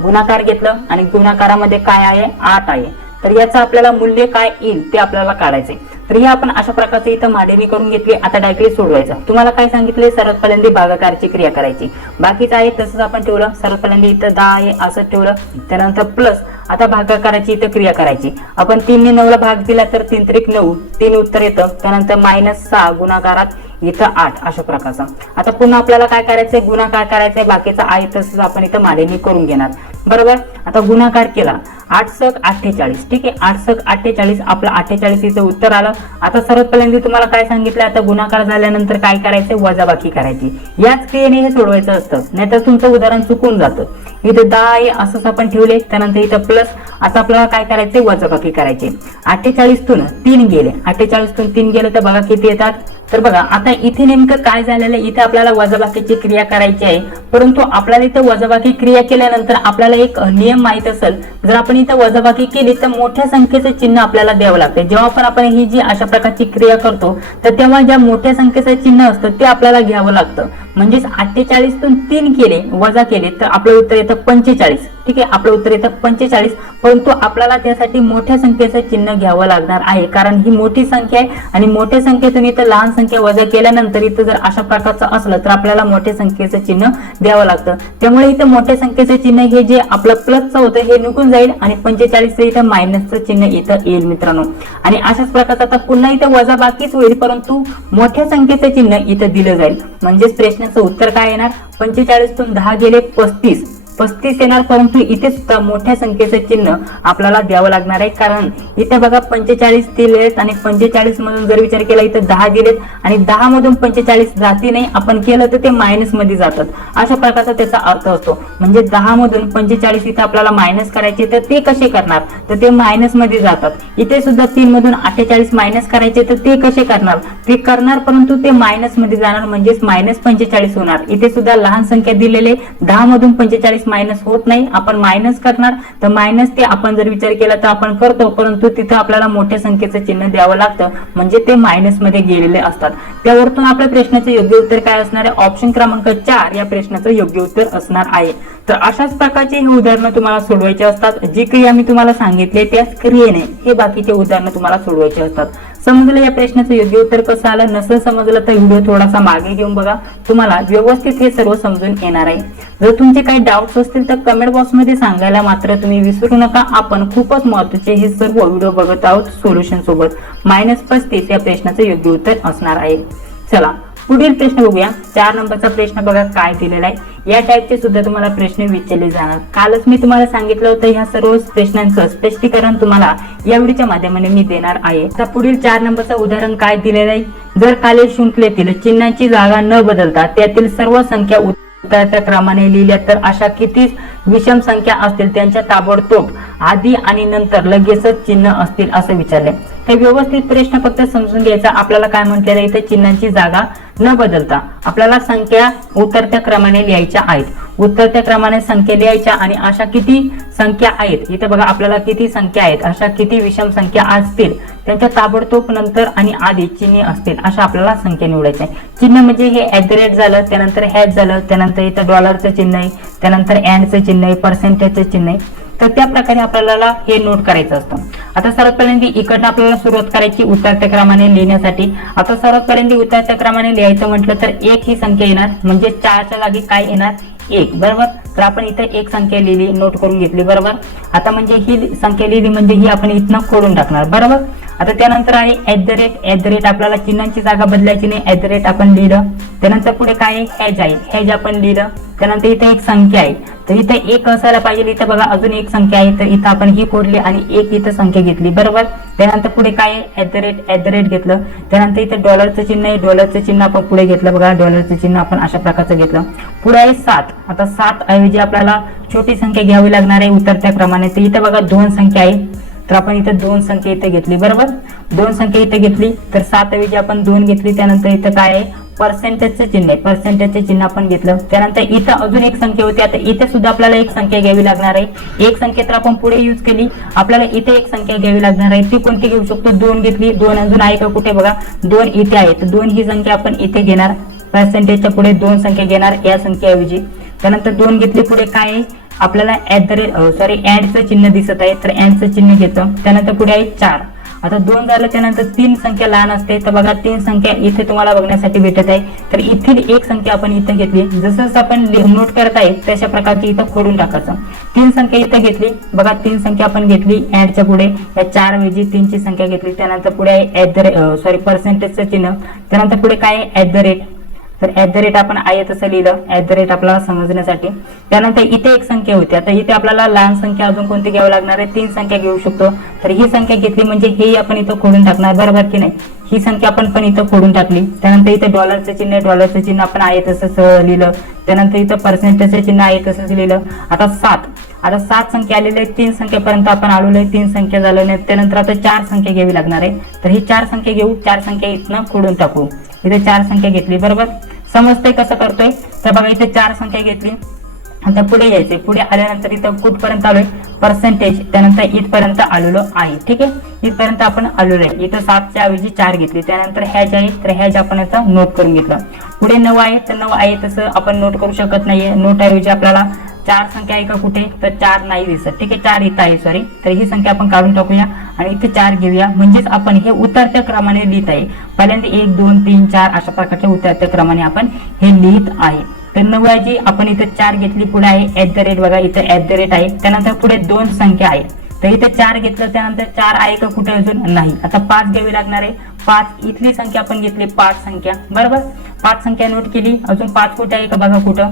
गुणाकार घेतलं, आणि गुणाकारामध्ये काय आहे, 8 आहे। तर याचं आपल्याला मूल्य काय येईल ते आपल्याला काढायचंय। तर हे आपण अशा प्रकारचे इथं मांडणी करून घेतली। आता डायरेक्टली सोडवायचं। तुम्हाला काय सांगितले, सर्वात पहिल्यांदा भागाकारची क्रिया करायची, बाकीचं आहे तसंच आपण ठेवलं। सर्वात पहिल्यांदा इथं 10 आहे असं ठेवलं, त्यानंतर प्लस, आता भागाकाराची इथं क्रिया करायची। आपण 3 ने 9 ला भाग दिला तर 3 त्रिक 9, 3 उत्तर येतं। त्यानंतर -6 गुणाकारात इथं 8, अशा प्रकारचा। आता पुन्हा आपल्याला काय करायचंय, गुणाकार करायचंय, बाकीचं आहे तसंच आपण इथं मांडणी करून घेणार, बरोबर। आता गुणाकार केला, 8 × 48, ठीक आहे, 8 × 48 आपलं 48 इथं उत्तर आलं। आता सर्वात पहिल्यांदा तुम्हाला काय सांगितलं, आता गुणाकार झाल्यानंतर काय करायचं, वजाबाकी करायची। याच क्रियेने हे सोडवायचं असतं, नाहीतर तुमचं उदाहरण चुकून जातं। इथे 10 आहे असंच आपण ठेवले, त्यानंतर इथं प्लस, आता आपल्याला काय करायचे, वजाबाकी करायची। 48 तून 3 गेले, 48 तून 3 गेले तर बघा किती येतात। तर बघा आता इथे नेमकं काय झालेलं आहे, इथे आपल्याला वजाबाकीची क्रिया करायची आहे, परंतु आपल्याला इथं वजाबाकी क्रिया केल्यानंतर आपल्याला एक नियम माहित असेल, जर आपण इथं वजाबाकी केली तर मोठ्या संख्येचं चिन्ह आपल्याला द्यावं लागतं। जेव्हा पण आपण ही जी अशा प्रकारची क्रिया करतो तर तेव्हा ज्या मोठ्या संख्येचं चिन्ह असतं ते आपल्याला घ्यावं लागतं। म्हणजेच 48 तून 3 केले, वजा केले तर आपलं उत्तर येतं 45। ठीक आहे, आपलं उत्तर येतं 45. परंतु आपल्याला त्यासाठी मोठ्या संख्येचं चिन्ह घ्यावं लागणार आहे, कारण ही मोठी संख्या आहे आणि मोठ्या संख्येतून इथं लहान संख्या वजा केल्यानंतर इथं जर अशा प्रकारचं असलं तर आपल्याला मोठ्या संख्येचं चिन्ह द्यावं लागतं. त्यामुळे इथं मोठ्या संख्येचं चिन्ह हे जे आपलं प्लसचं होतं हे निघून जाईल आणि 45चं इथं मायनसचं चिन्ह इथं येईल मित्रांनो. आणि अशाच प्रकारचं आता पुन्हा इथं वजा बाकीच होईल, परंतु मोठ्या संख्येचं चिन्ह इथं दिलं जाईल. म्हणजेच प्रश्नाचं उत्तर काय येणार, 45तून 10 गेले 35 येणार. परंतु इथे सुद्धा मोठ्या संख्येचं चिन्ह आपल्याला द्यावं लागणार आहे, कारण इथे बघा 45 दिलेत आणि 45 मधून जर विचार केला इथं 10 दिलेत आणि 10 मधून 45 जाती नाही, आपण केलं तर ते मायनस मध्ये जातात. अशा प्रकारचा त्याचा अर्थ असतो. म्हणजे 10 मधून 45 इथे आपल्याला मायनस करायचे, तर ते कसे करणार, तर ते मायनस मध्ये जातात. इथे सुद्धा 3 मधून 48 मायनस करायचे, तर ते कसे करणार, ते करणार परंतु ते मायनस मध्ये जाणार, म्हणजेच -45 होणार. इथे सुद्धा लहान संख्या दिलेले 10 मधून 45 मायनस होत नाही, आपण मायनस करणार, तर मायनस ते आपण जर विचार केला तर आपण करतो, परंतु तिथे आपल्याला मोठ्या संख्येचं चिन्ह द्यावं लागतं, म्हणजे ते मायनस मध्ये गेलेले असतात. त्यावरून आपल्या प्रश्नाचं योग्य उत्तर काय असणार आहे, ऑप्शन क्रमांक 4 या प्रश्नाचं योग्य उत्तर असणार आहे. तर अशाच प्रकारचे हे उदाहरणं तुम्हाला सोडवायचे असतात. जे काही आम्ही तुम्हाला सांगितले त्या क्रियेने हे बाकीचे उदाहरणं तुम्हाला सोडवायचे असतात. समजलं या प्रश्नाचं योग्य उत्तर कसं आलं, नसेल समजलं तर व्हिडिओ थोडासा मागे घेऊन बघा, तुम्हाला व्यवस्थित हे सर्व समजून येणार आहे. जर तुमचे काही डाऊट्स असतील तर कमेंट बॉक्स मध्ये सांगायला मात्र तुम्ही विसरू नका. आपण खूपच महत्त्वाचे हे सर्व व्हिडिओ बघत आहोत सोल्युशन सोबत. -35 या प्रश्नाचं योग्य उत्तर असणार आहे. चला पुढील प्रश्न बघूया. 4 नंबरचा प्रश्न बघा काय दिलेला आहे. या टाइपचे सुद्धा तुम्हाला प्रश्न विचारले जाणार. कालच मी तुम्हाला सांगितलं होतं ह्या सर्व प्रश्नांचं स्पष्टीकरण तुम्हाला या व्हिडिओच्या माध्यमाने मी देणार आहे. आता पुढील 4 नंबरचं उदाहरण काय दिलेलं आहे, जर खालील शृंखलेतील चिन्हांची जागा न बदलता त्यातील सर्व संख्या उतरत्या क्रमाने लिहिल्या तर अशा किती विषम संख्या असतील त्यांच्या ताबडतोब आधी आणि नंतर लगेचच चिन्ह असतील असं विचारले. हे व्यवस्थित प्रश्न फक्त समजून घ्यायचा. आपल्याला काय म्हटलेलं आहे, इथे चिन्हांची जागा न बदलता आपल्याला संख्या उतरत्या क्रमाने लिहायच्या आहेत. उतरत्या क्रमाने संख्या लिहायच्या आणि अशा किती संख्या आहेत, इथे बघा आपल्याला किती संख्या आहेत, अशा किती विषम संख्या असतील त्यांच्या ताबडतोब नंतर आणि आधी चिन्ह असतील अशा आपल्याला संख्या निवडायच्या आहे. चिन्ह म्हणजे हे @ झालं, त्यानंतर हॅश झालं, त्यानंतर इथं डॉलरचं चिन्ह आहे, त्यानंतर अँडचं चिन्ह आहे, पर्सेंटेजचं चिन्ह आहे. तर त्या प्रकारे आपल्याला हे नोट करायचं असतं. आता सर्वात पहिल्यांदा इकडनं आपल्याला सुरुवात करायची उतरत्या क्रमाने लिहिण्यासाठी. आता सर्वात पहिल्यांदा उतरत्या क्रमाने लिहायचं म्हटलं तर 1 ही संख्या येणार, म्हणजे 4च्या जागी काय येणार 1, बरोबर. तर आपण इथे एक संख्या लिहिली, नोट करून घेतली, बरोबर. आता म्हणजे ही संख्या लिहिली म्हणजे ही आपण इथनं खोडून टाकणार, बरोबर. आता त्यानंतर आहे @ आपल्याला चिन्हांची जागा बदलायची नाही, @ आपण लिहिलं. त्यानंतर पुढे काय आहे, हॅज आहे, हॅज आपण लिहिलं. त्यानंतर इथे एक संख्या आहे, तर इथे 1 असायला पाहिजे, इथे बघा अजून एक संख्या आहे, तर इथं आपण ही खोडली आणि 1 इथं संख्या घेतली, बरोबर. त्यानंतर पुढे काय आहे, @ घेतलं. त्यानंतर इथे डॉलरचं चिन्ह आहे, डॉलरचं चिन्ह आपण पुढे घेतलं, बघा डॉलरचं चिन्ह आपण अशा प्रकारचं घेतलं. पुढे आहे 7. आता 7 ऐवजी आपल्याला छोटी संख्या घ्यावी लागणार आहे उतरत्या क्रमाने. तर इथे बघा 2 संख्या आहे, तर आपण इथे 2 संख्या इथे घेतली, बरोबर. 2 संख्या इथे घेतली, तर 7 ऐवजी आपण 2 घेतली. त्यानंतर इथं काय आहे, पर्सेंटेजचं चिन्ह आहे, पर्सेंटेजचं चिन्ह आपण घेतलं. त्यानंतर इथं अजून एक संख्या होती, आता इथे सुद्धा आपल्याला एक संख्या घ्यावी लागणार आहे. एक संख्या तर आपण पुढे यूज केली, आपल्याला इथे एक संख्या घ्यावी लागणार आहे. ती कोणती घेऊ शकतो, 2 घेतली. 2 अजून आहे का कुठे, बघा 2 इथे आहे, तर 2 ही संख्या आपण इथे घेणार. पर्सेंटेजच्या पुढे 2 संख्या घेणार या संख्येऐवजी. त्यानंतर 2 घेतली. पुढे काय आहे, आपल्याला ॲडचं चिन्ह दिसत आहे, तर ॲडचं चिन्ह घेतं. त्यानंतर पुढे आहे 4. आता 2 झालं, त्यानंतर 3 संख्या लहान असते, तर बघा 3 संख्या इथे तुम्हाला बघण्यासाठी भेटत आहे. तर इथे एक संख्या आपण इथे घेतली, जसं आपण नोट करत आहे तशा प्रकारची इथं खोडून टाकायचं. 3 संख्या इथे घेतली, बघा 3 संख्या आपण घेतली. ॲडच्या पुढे या 4 ऐवजी 3ची संख्या घेतली. त्यानंतर पुढे आहे पर्सेंटेजचं चिन्ह. त्यानंतर पुढे काय आहे, @ तर @ आपण आहे तसं लिहिलं, @ आपल्याला समजण्यासाठी. त्यानंतर इथे एक संख्या होती, आता इथे आपल्याला लहान संख्या अजून कोणती घ्यावी लागणार आहे, 3 संख्या घेऊ शकतो. तर ही संख्या घेतली म्हणजे हे आपण इथं खोडून टाकणार, बरोबर की नाही. ही संख्या आपण पण इथं खोडून टाकली. त्यानंतर इथे डॉलरचं चिन्ह आहे, डॉलरचं चिन्ह आपण आहे तसंच लिहिलं. त्यानंतर इथं पर्सेंटेजचं चिन्ह आहे तसंच लिहिलं. आता 7 संख्या आलेल्या आहेत, 3 संख्येपर्यंत आपण आलेलो आहे, 3 संख्या झालं नाही. त्यानंतर आता 4 संख्या घ्यावी लागणार आहे, तर ही 4 संख्या घेऊ, 4 संख्या इथनं खोडून टाकू. इथे 4 संख्या घेतली, बरोबर. समजतंय कसं करतोय, तर बघा इथे 4 संख्या घेतली. आता पुढे यायचंय, पुढे आल्यानंतर इथं कुठपर्यंत आलोय, पर्सेंटेज. त्यानंतर इथपर्यंत आलेलो आहे, ठीक आहे. इथपर्यंत आपण आलेलो आहे. इथं 7च्या ऐवजी 4 घेतली. त्यानंतर हॅज आहे, तर हॅज आपण इथं नोट करून घेतलं. पुढे 9 आहे, तर 9 आहे तसं आपण नोट करू शकत नाहीये. नोट ऐवजी आपल्याला चार संख्या आहे का कुठे, तर चार नाही दिसत. ठीक आहे, चार इथं आहे, सॉरी. तर ही संख्या आपण काढून टाकूया आणि इथे चार घेऊया. म्हणजेच आपण हे उतरत्या क्रमाने लिहित आहे. पहिल्यांदा 1 2 3 4 अशा प्रकारच्या उतरत्या क्रमाने आपण हे लिहित आहे. तर 9 आपण इथे 4 घेतली, पुढे आहे @ बघा, इथे @ आहे. त्यानंतर पुढे 2 संख्या आहे, तर इथे 4 घेतलं, त्यानंतर 4 आहे का कुठे, अजून नाही. आता 5 घ्यावी लागणार आहे. 5 इथली संख्या आपण घेतली, 5 संख्या, बरोबर. 5 संख्या नोट केली. अजून 5 कुठे आहे का बघा कुठं,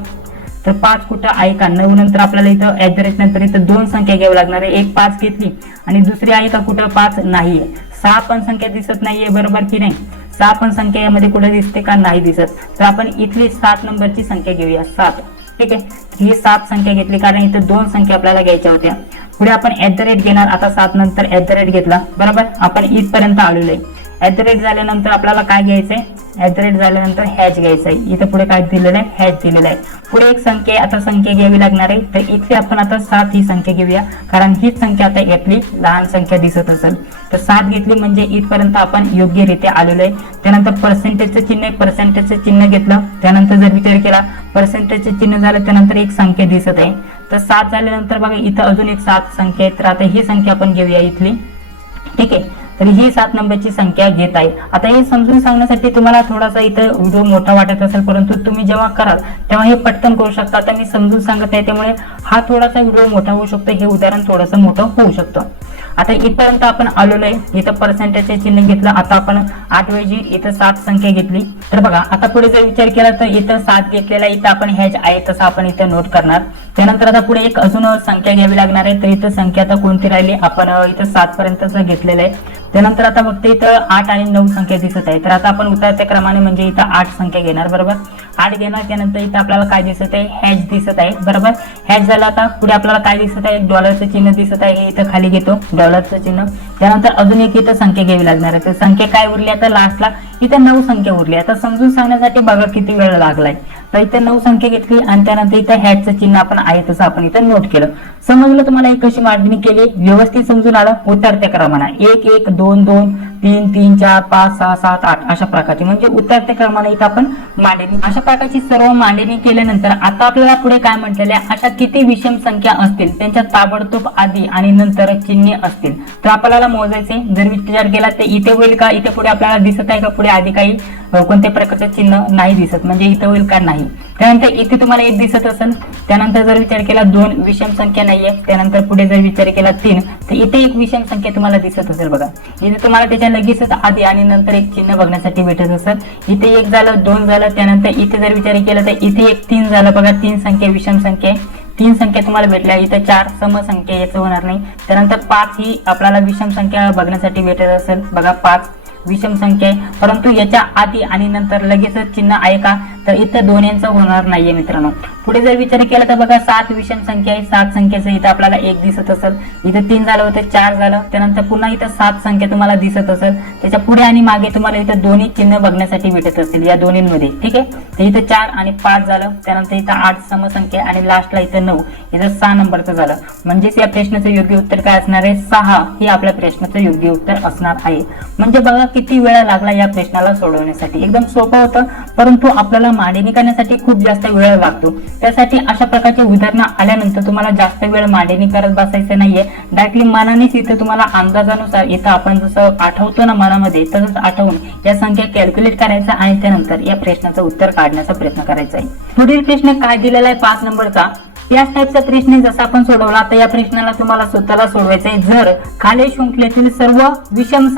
तर 5 कुठं आहे का, 9 नंतर आपल्याला इथं @ नंतर इथं 2 संख्या घ्यावी लागणार आहे. एक 5 घेतली आणि दुसरी आहे का कुठं, 5 नाहीये. 6 पण संख्या दिसत नाहीये, बरोबर की नाही. 6 पण संख्या यामध्ये कुठे दिसते का, नाही दिसत. तर आपण इथली 7 नंबरची संख्या घेऊया, 7. ठीक आहे, ही 7 संख्या घेतली कारण इथे 2 संख्या आपल्याला घ्यायच्या होत्या. पुढे आपण @ घेणार. आता 7 नंतर @ घेतला, बरोबर. आपण इथपर्यंत आलेलो आहे. @ झाल्यानंतर आपल्याला काय घ्यायचंय, @ झाल्यानंतर हॅच घ्यायचं आहे. इथे पुढे काय दिलेलं आहे, हॅच दिलेलं आहे. पुढे एक संख्या आहे, आता संख्या घ्यावी लागणार आहे. तर इथे आपण आता 7 ही संख्या घेऊया, कारण हीच संख्या आता यातली लहान संख्या दिसत असेल. तर 7 घेतली म्हणजे इथपर्यंत आपण योग्यरित्या आलेलो आहे. त्यानंतर पर्सेंटेजचं चिन्ह, पर्सेंटेजचं चिन्ह घेतलं. त्यानंतर जर विचार केला, पर्सेंटेजचं चिन्ह झालं, त्यानंतर एक संख्या दिसत आहे. तर 7 झाल्यानंतर बघा इथं अजून एक 7 संख्या आहे. तर आता ही संख्या आपण घेऊया इथली. ठीक आहे, तर ही 7 नंबरची संख्या घेत आहे. आता हे समजून सांगण्यासाठी तुम्हाला थोडासा इथं व्हिडिओ मोठा वाटत असेल, परंतु तुम्ही जेव्हा कराल तेव्हा हे पटकन करू शकता. आता मी समजून सांगत आहे, त्यामुळे हा थोडासा व्हिडिओ मोठा होऊ शकतो, हे उदाहरण थोडंसं मोठं होऊ शकतं. आता इथपर्यंत आपण आलेलो आहे. इथं पर्सेंटेजचे चिन्ह घेतलं. आता आपण 8 ऐवजी इथं 7 संख्या घेतली. तर बघा आता पुढे जर विचार केला तर इथं 7 घेतलेला, इथं आपण हॅच आहे तसं आपण इथं नोट करणार. त्यानंतर आता पुढे एक अजून संख्या घ्यावी लागणार आहे. तर इथं संख्या आता कोणती राहिली, आपण इथं 7 पर्यंतच घेतलेलं आहे. त्यानंतर आता फक्त इथं 8 आणि 9 संख्या दिसत आहे. तर आता आपण उतरत्या क्रमाने म्हणजे इथं 8 संख्या घेणार, बरोबर. 8 घेणार. त्यानंतर इथं आपल्याला काय दिसत आहे, हॅच दिसत आहे, बरोबर. हॅच झाला. आता पुढे आपल्याला काय दिसत आहे, डॉलरचं चिन्ह दिसत आहे. हे इथं खाली घेतो, डॉलरचं चिन्ह. त्यानंतर अजून एक इथं संख्या घ्यावी लागणार आहे. तर संख्या काय उरली, आता लास्टला इथं 9 संख्या उरली. आता समजून सांगण्यासाठी बघा किती वेळ लागलाय. तर इथं 9 संख्या घेतली आणि त्यानंतर इथं हॅचचं चिन्ह आपण आहे तसं आपण इथं नोट केलं. समजलं तुम्हाला, एक कशी मांडणी केली, व्यवस्थित समजून आलं. उतरत्या क्रमाने 1 1 2 2 3 3 4 5 6 7 8 अशा प्रकारची म्हणजे उतरत्या क्रमाने इथं आपण मांडणी, अशा प्रकारची सर्व मांडणी केल्यानंतर आता आपल्याला पुढे काय म्हटलेलं आहे, अशा किती विषम संख्या असतील त्यांच्या ताबडतोब आधी आणि नंतर चिन्हे असतील. तर आपल्याला मोजायचे. जर विचार केला तर इथे होईल का, इथे पुढे आपल्याला दिसत आहे का पुढे आधी काही कोणत्या प्रकारचं चिन्ह नाही दिसत, म्हणजे इथे होईल का, नाही. त्यानंतर इथे तुम्हाला 1 दिसत असेल. त्यानंतर जर विचार केला 2 विषम संख्या नाहीये. त्यानंतर पुढे जर विचार केला 3, तर इथे एक विषम संख्या तुम्हाला दिसत असेल बघा. इथे तुम्हाला त्याच्या लगेचच आधी आणि नंतर एक चिन्ह बघण्यासाठी भेटत असेल. इथे 1 झालं, 2 झालं. त्यानंतर इथे जर विचार केला तर इथे एक 3 झालं बघा. 3 संख्या विषम संख्या आहे. 3 संख्या तुम्हाला भेटल्या. इथं 4 समसंख्या, याचं होणार नाही. त्यानंतर 5 ही आपल्याला विषम संख्या बघण्यासाठी भेटत असेल बघा. 5 विषम संख्या आहे, परंतु याच्या आधी आणि नंतर लगेचच चिन्ह आहे का, तर इथं 2 यांचं होणार नाहीये मित्रांनो. पुढे जर विचार केला तर बघा 7 विषम संख्या आहे. 7 संख्येचं इथं आपल्याला 1 दिसत असेल. इथं 3 झालं होतं, 4 झालं. त्यानंतर पुन्हा इथं 7 संख्या तुम्हाला दिसत असेल. त्याच्या पुढे आणि मागे तुम्हाला इथं दोन्ही चिन्ह बघण्यासाठी भेटत असतील या दोन्हींमध्ये. ठीक आहे, तर इथं 4 आणि 5 झालं. त्यानंतर इथं 8 समसंख्या आणि लास्टला इथं 9, इथं 6 नंबरचं झालं. म्हणजेच या प्रश्नाचं योग्य उत्तर काय असणार आहे, 6 हे आपल्या प्रश्नाचं योग्य उत्तर असणार आहे. म्हणजे बघा किती वेळ लागला या प्रश्नाला सोडवण्यासाठी. एकदम सोपं होतं, परंतु आपल्याला मांडणी करण्यासाठी खूप जास्त वेळ लागतो. त्यासाठी अशा प्रकारचे उदाहरणं आल्यानंतर तुम्हाला जास्त वेळ मांडणी करत बसायचं नाहीये. डायरेक्टली मनानेच इथं तुम्हाला अंदाजानुसार इथं आपण जसं आठवतो ना मनामध्ये, तसंच आठवून या संख्या कॅल्क्युलेट करायचा आणि त्यानंतर या प्रश्नाचं उत्तर काढण्याचा प्रयत्न करायचा आहे. पुढील प्रश्न काय दिलेला आहे 5 नंबरचा, याच टाईपचा प्रश्न जसा आपण सोडवला तर या प्रश्नाला तुम्हाला स्वतःला सोडवायचा आहे. जर खालील शृंखलेतील सर्व विषम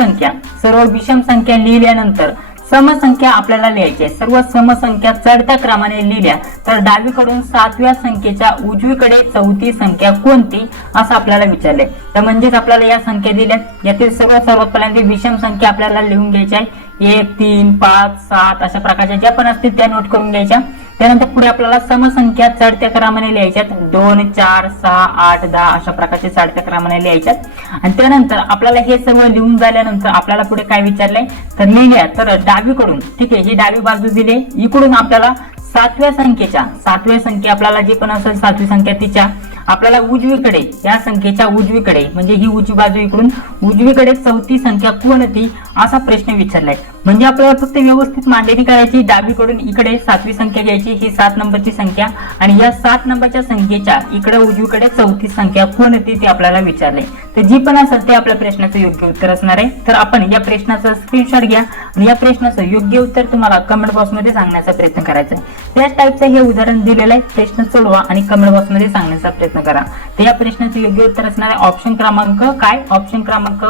संख्या लिहिल्यानंतर समसंख्या आपल्याला लिहायची आहे. सर्व समसंख्या चढत्या क्रमाने लिहिल्या तर डावीकडून 7व्या संख्येच्या उजवीकडे 4थी संख्या कोणती, असं आपल्याला विचारले. तर म्हणजेच आपल्याला या संख्या दिल्या, यातील सर्वात पहिल्यांदा विषम संख्या आपल्याला लिहून घ्यायच्या आहे. 1 3 5 7 अशा प्रकारच्या ज्या पण असतील त्या नोट करून घ्यायच्या. त्यानंतर पुढे आपल्याला समसंख्या चढत्या क्रमाने लिहायच्यात. 2 4 6 8 10 अशा प्रकारचे चढत्या क्रमाने लिहायच्यात. आणि त्यानंतर आपल्याला हे सर्व लिहून झाल्यानंतर आपल्याला पुढे काय विचारलंय, तर लिहिल्या तर डावीकडून, ठीक आहे, ही डावी बाजू दिली. इकडून आपल्याला 7व्या संख्या आपल्याला जी पण असेल 7वी संख्या तिच्या आपल्याला उजवीकडे या संख्येच्या उजवीकडे म्हणजे ही उजवी बाजू इकडून उजवीकडे चौथी संख्या कोणती असा प्रश्न विचारलाय. म्हणजे आपल्याला फक्त व्यवस्थित मांडणी करायची. डावीकडून इकडे 7वी संख्या घ्यायची, ही 7 नंबरची संख्या आणि या 7 नंबरच्या संख्येच्या इकडे उजवीकडे चौथी संख्या कोणती ती आपल्याला विचारले. तर जी पण असेल ते आपल्या प्रश्नाचं योग्य उत्तर असणार आहे. तर आपण या प्रश्नाचा स्क्रीनशॉट घ्या आणि या प्रश्नाचं योग्य उत्तर तुम्हाला कमेंट बॉक्स मध्ये सांगण्याचा प्रयत्न करायचा आहे. त्याच टाईपचं हे उदाहरण दिलेलं आहे. प्रश्न सोडवा आणि कमेंट बॉक्स मध्ये सांगण्याचा प्रयत्न करा. तर या प्रश्नाचं योग्य उत्तर असणार आहे ऑप्शन क्रमांक काय, ऑप्शन क्रमांक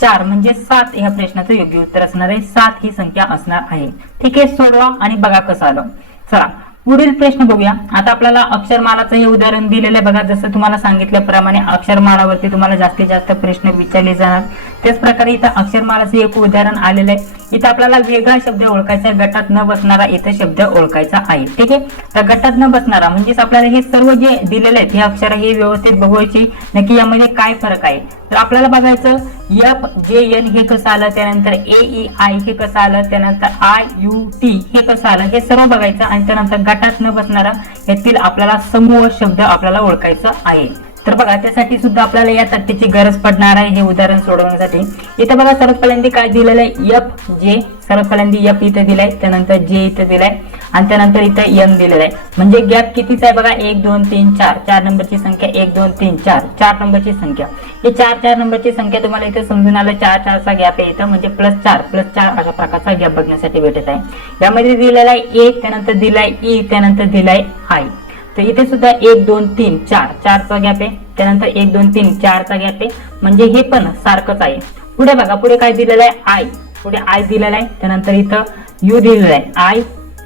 4 म्हणजे 7 या प्रश्नाचं योग्य उत्तर असणार आहे. 7 ही संख्या असणार आहे. ठीक आहे, सोडवा आणि बघा कसं आलं. चला पुढील प्रश्न बघूया. आता आपल्याला अक्षरमालाचं हे उदाहरण दिलेलं आहे बघा. जसं तुम्हाला सांगितल्याप्रमाणे अक्षरमालावरती तुम्हाला जास्तीत जास्त प्रश्न विचारले जाणार. त्याच प्रकारे इथं अक्षरमालाचं एक उदाहरण आलेलं आहे. इथं आपल्याला वेगळा शब्द ओळखायचा, गटात न बसणारा इथं शब्द ओळखायचा आहे. ठीक आहे, तर गटात न बसणारा म्हणजेच आपल्याला हे सर्व जे दिलेले आहेत हे अक्षर हे व्यवस्थित बघवायची नक्की यामध्ये काय फरक आहे. तर आपल्याला बघायचं एफ जे एन हे कसं आलं, त्यानंतर ए ई आय हे कसं आलं, त्यानंतर आय यू टी हे कसं आलं, हे सर्व बघायचं आणि त्यानंतर गटात न बसणारा यातील आपल्याला समूह शब्द आपल्याला ओळखायचं आहे. तर बघा त्यासाठी सुद्धा आपल्याला या तक्त्याची गरज पडणार आहे हे उदाहरण सोडवण्यासाठी. इथं बघा सर्वात पहिल्यांदा काय दिलेलं आहे, एफ जे, सर्वात पहिल्यांदा एफ इथं दिलाय, त्यानंतर जे इथं दिलाय आणि त्यानंतर इथं एन दिलेलं आहे. म्हणजे गॅप कितीचा आहे बघा, 1 2 3 4, 4 नंबरची संख्या 1 2 3 4, 4 नंबरची संख्या. हे 4 नंबरची संख्या तुम्हाला इथे समजून आलं. 4 चा गॅप आहे इथं म्हणजे +4 अशा प्रकारचा गॅप बघण्यासाठी भेटत आहे. यामध्ये दिलेला आहे 1, त्यानंतर दिलाय ई, त्यानंतर दिलाय आय. तर इथे सुद्धा 1 2 3 4, 4 चा गॅप आहे, त्यानंतर 1 2 3 4 चा गॅप आहे. म्हणजे हे पण सारखंच आहे. पुढे बघा, पुढे काय दिलेलं आहे, आय, पुढे आय दिलेला आहे, त्यानंतर इथं यू दिलेला आहे, आय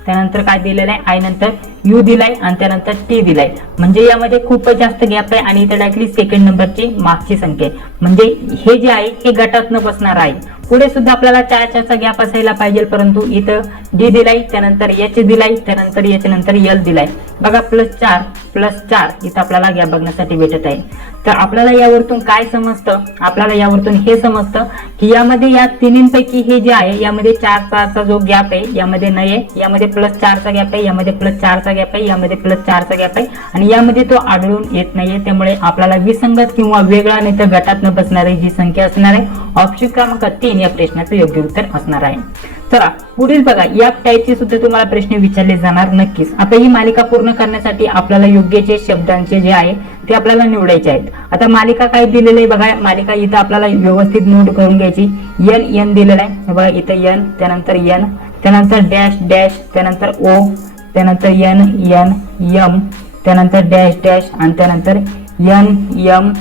त्यानंतर काय दिलेलं आहे, आय नंतर यू दिलाय आणि त्यानंतर टी दिलाय. म्हणजे यामध्ये खूपच जास्त गॅप आहे आणि इथे डायरेक्टली सेकंड नंबरची मागची संख्या आहे. म्हणजे हे जे आहे हे गटात न बसणार आहे. पुढे सुद्धा आपल्याला 4 चा गॅप असायला पाहिजे, परंतु इथं डी दिलाय, त्यानंतर एच दिलाय, त्यानंतर एच नंतर एल दिलाय. बघा +4 इथं आपल्याला गॅप बघण्यासाठी भेटत आहे. तर आपल्याला यावरतून काय समजतं, आपल्याला यावरतून हे समजतं की यामध्ये या तिन्हींपैकी हे जे आहे यामध्ये 4 चा जो गॅप आहे यामध्ये नाही आहे. यामध्ये +4 चा गॅप आहे, यामध्ये +4 चा गॅप आहे, यामध्ये +4 चा गॅप आहे आणि यामध्ये तो आढळून येत नाहीये. त्यामुळे आपल्याला विसंगत किंवा वेगळा नाही तर गटात न बसणारी जी संख्या असणार आहे ऑप्शन क्रमांक 3 या प्रश्नाचं योग्य उत्तर असणार आहे. चला पुढील बघा, या टाईपचे सुद्धा तुम्हाला प्रश्न विचारले जाणार नक्कीच. आता ही मालिका पूर्ण करण्यासाठी आपल्याला योग्य जे शब्दांचे जे आहे ते आपल्याला निवडायचे आहेत. आता मालिका काय दिलेली आहे बघा, मालिका इथं आपल्याला व्यवस्थित नोट करून घ्यायची. एन दिलेला आहे बघा, इथं एन, त्यानंतर एन, त्यानंतर डॅश डॅश, त्यानंतर ओ, त्यानंतर एन एम, त्यानंतर डॅश डॅश आणि त्यानंतर एम,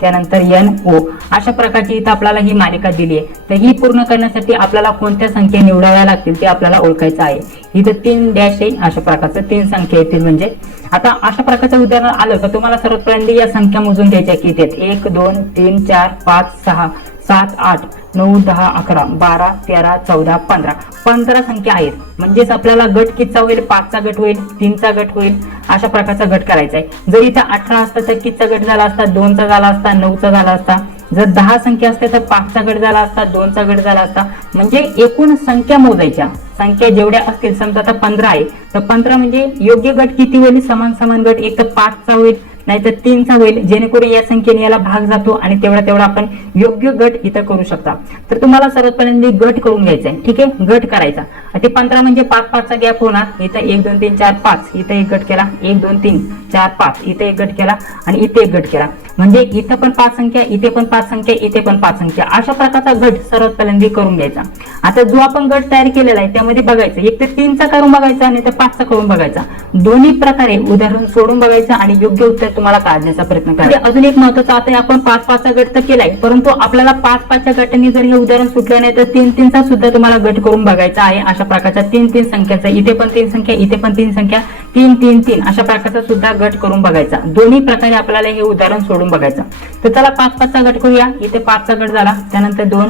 त्यानंतर एन ओ. अशा प्रकारची इथं आपल्याला ही मालिका दिली आहे. तर ही पूर्ण करण्यासाठी आपल्याला कोणत्या संख्या निवडाव्या लागतील ते आपल्याला ओळखायचं आहे. इथं 3 डॅश आहे, अशा प्रकारचं 3 संख्या येतील. म्हणजे आता अशा प्रकारचं उदाहरण आलं तर तुम्हाला सर्वात पहिल्यांदा या संख्या मोजून घ्यायच्या किती आहेत. 1 2 3 4 5 6 7 8 9 10 11 12 13 14 15 15 संख्या आहेत. म्हणजेच आपल्याला गट कितीचा होईल, 5 चा गट होईल, 3 चा गट होईल, अशा प्रकारचा गट करायचा आहे. जर इथं 18 असता तर कितीचा गट झाला असता, 2 चा झाला असता, 9 चा झाला असता. जर 10 संख्या असते तर 5 चा गट झाला असता, 2 चा गट झाला असता. म्हणजे एकूण संख्या मोजायच्या. संख्या जेवढ्या असतील, समजा आता 15 आहे तर 15 म्हणजे योग्य गट किती होईल, समान गट. एक तर 5 चा होईल नाहीतर 3 चा होईल, जेणेकरून या संख्येने याला भाग जातो आणि तेवढा आपण योग्य गट इथं करू शकता. तर तुम्हाला सर्वात पहिल्यांदा गट करून घ्यायचा आहे. ठीक आहे, गट करायचा. ते 15 म्हणजे 5 चा गॅप होणार. इथं 1 2 3 4 5 इथं एक गट केला, 1 2 3 4 5 इथे एक गट केला आणि इथे एक गट केला. म्हणजे इथं पण 5 संख्या, इथे पण 5 संख्या, इथे पण 5 संख्या, अशा प्रकारचा गट सर्वात पहिल्यांदा करून घ्यायचा. आता जो आपण गट तयार केलेला आहे त्यामध्ये बघायचं, एक तर 3 चा करून बघायचा आणि 5 चा करून बघायचा. दोन्ही प्रकारे उदाहरण सोडून बघायचं आणि योग्य उत्तर तुम्हाला काढण्याचा प्रयत्न करा. अजून एक महत्त्वाचं, आता आपण 5 चा गट तर केलाय, परंतु आपल्याला 5 च्या गटाने जर हे उदाहरण सुटलं नाही तर 3 चा सुद्धा तुम्हाला गट करून बघायचा आहे. अशा प्रकारच्या 3 संख्याचा, इथे पण 3 संख्या, इथे पण 3 संख्या, 3 अशा प्रकारचा सुद्धा गट करून बघायचा. दोन्ही प्रकारे आपल्याला हे उदाहरण सोडून बघायचं. तर चला 5 चा गट करूया. इथे 5 चा गट झाला, त्यानंतर 2,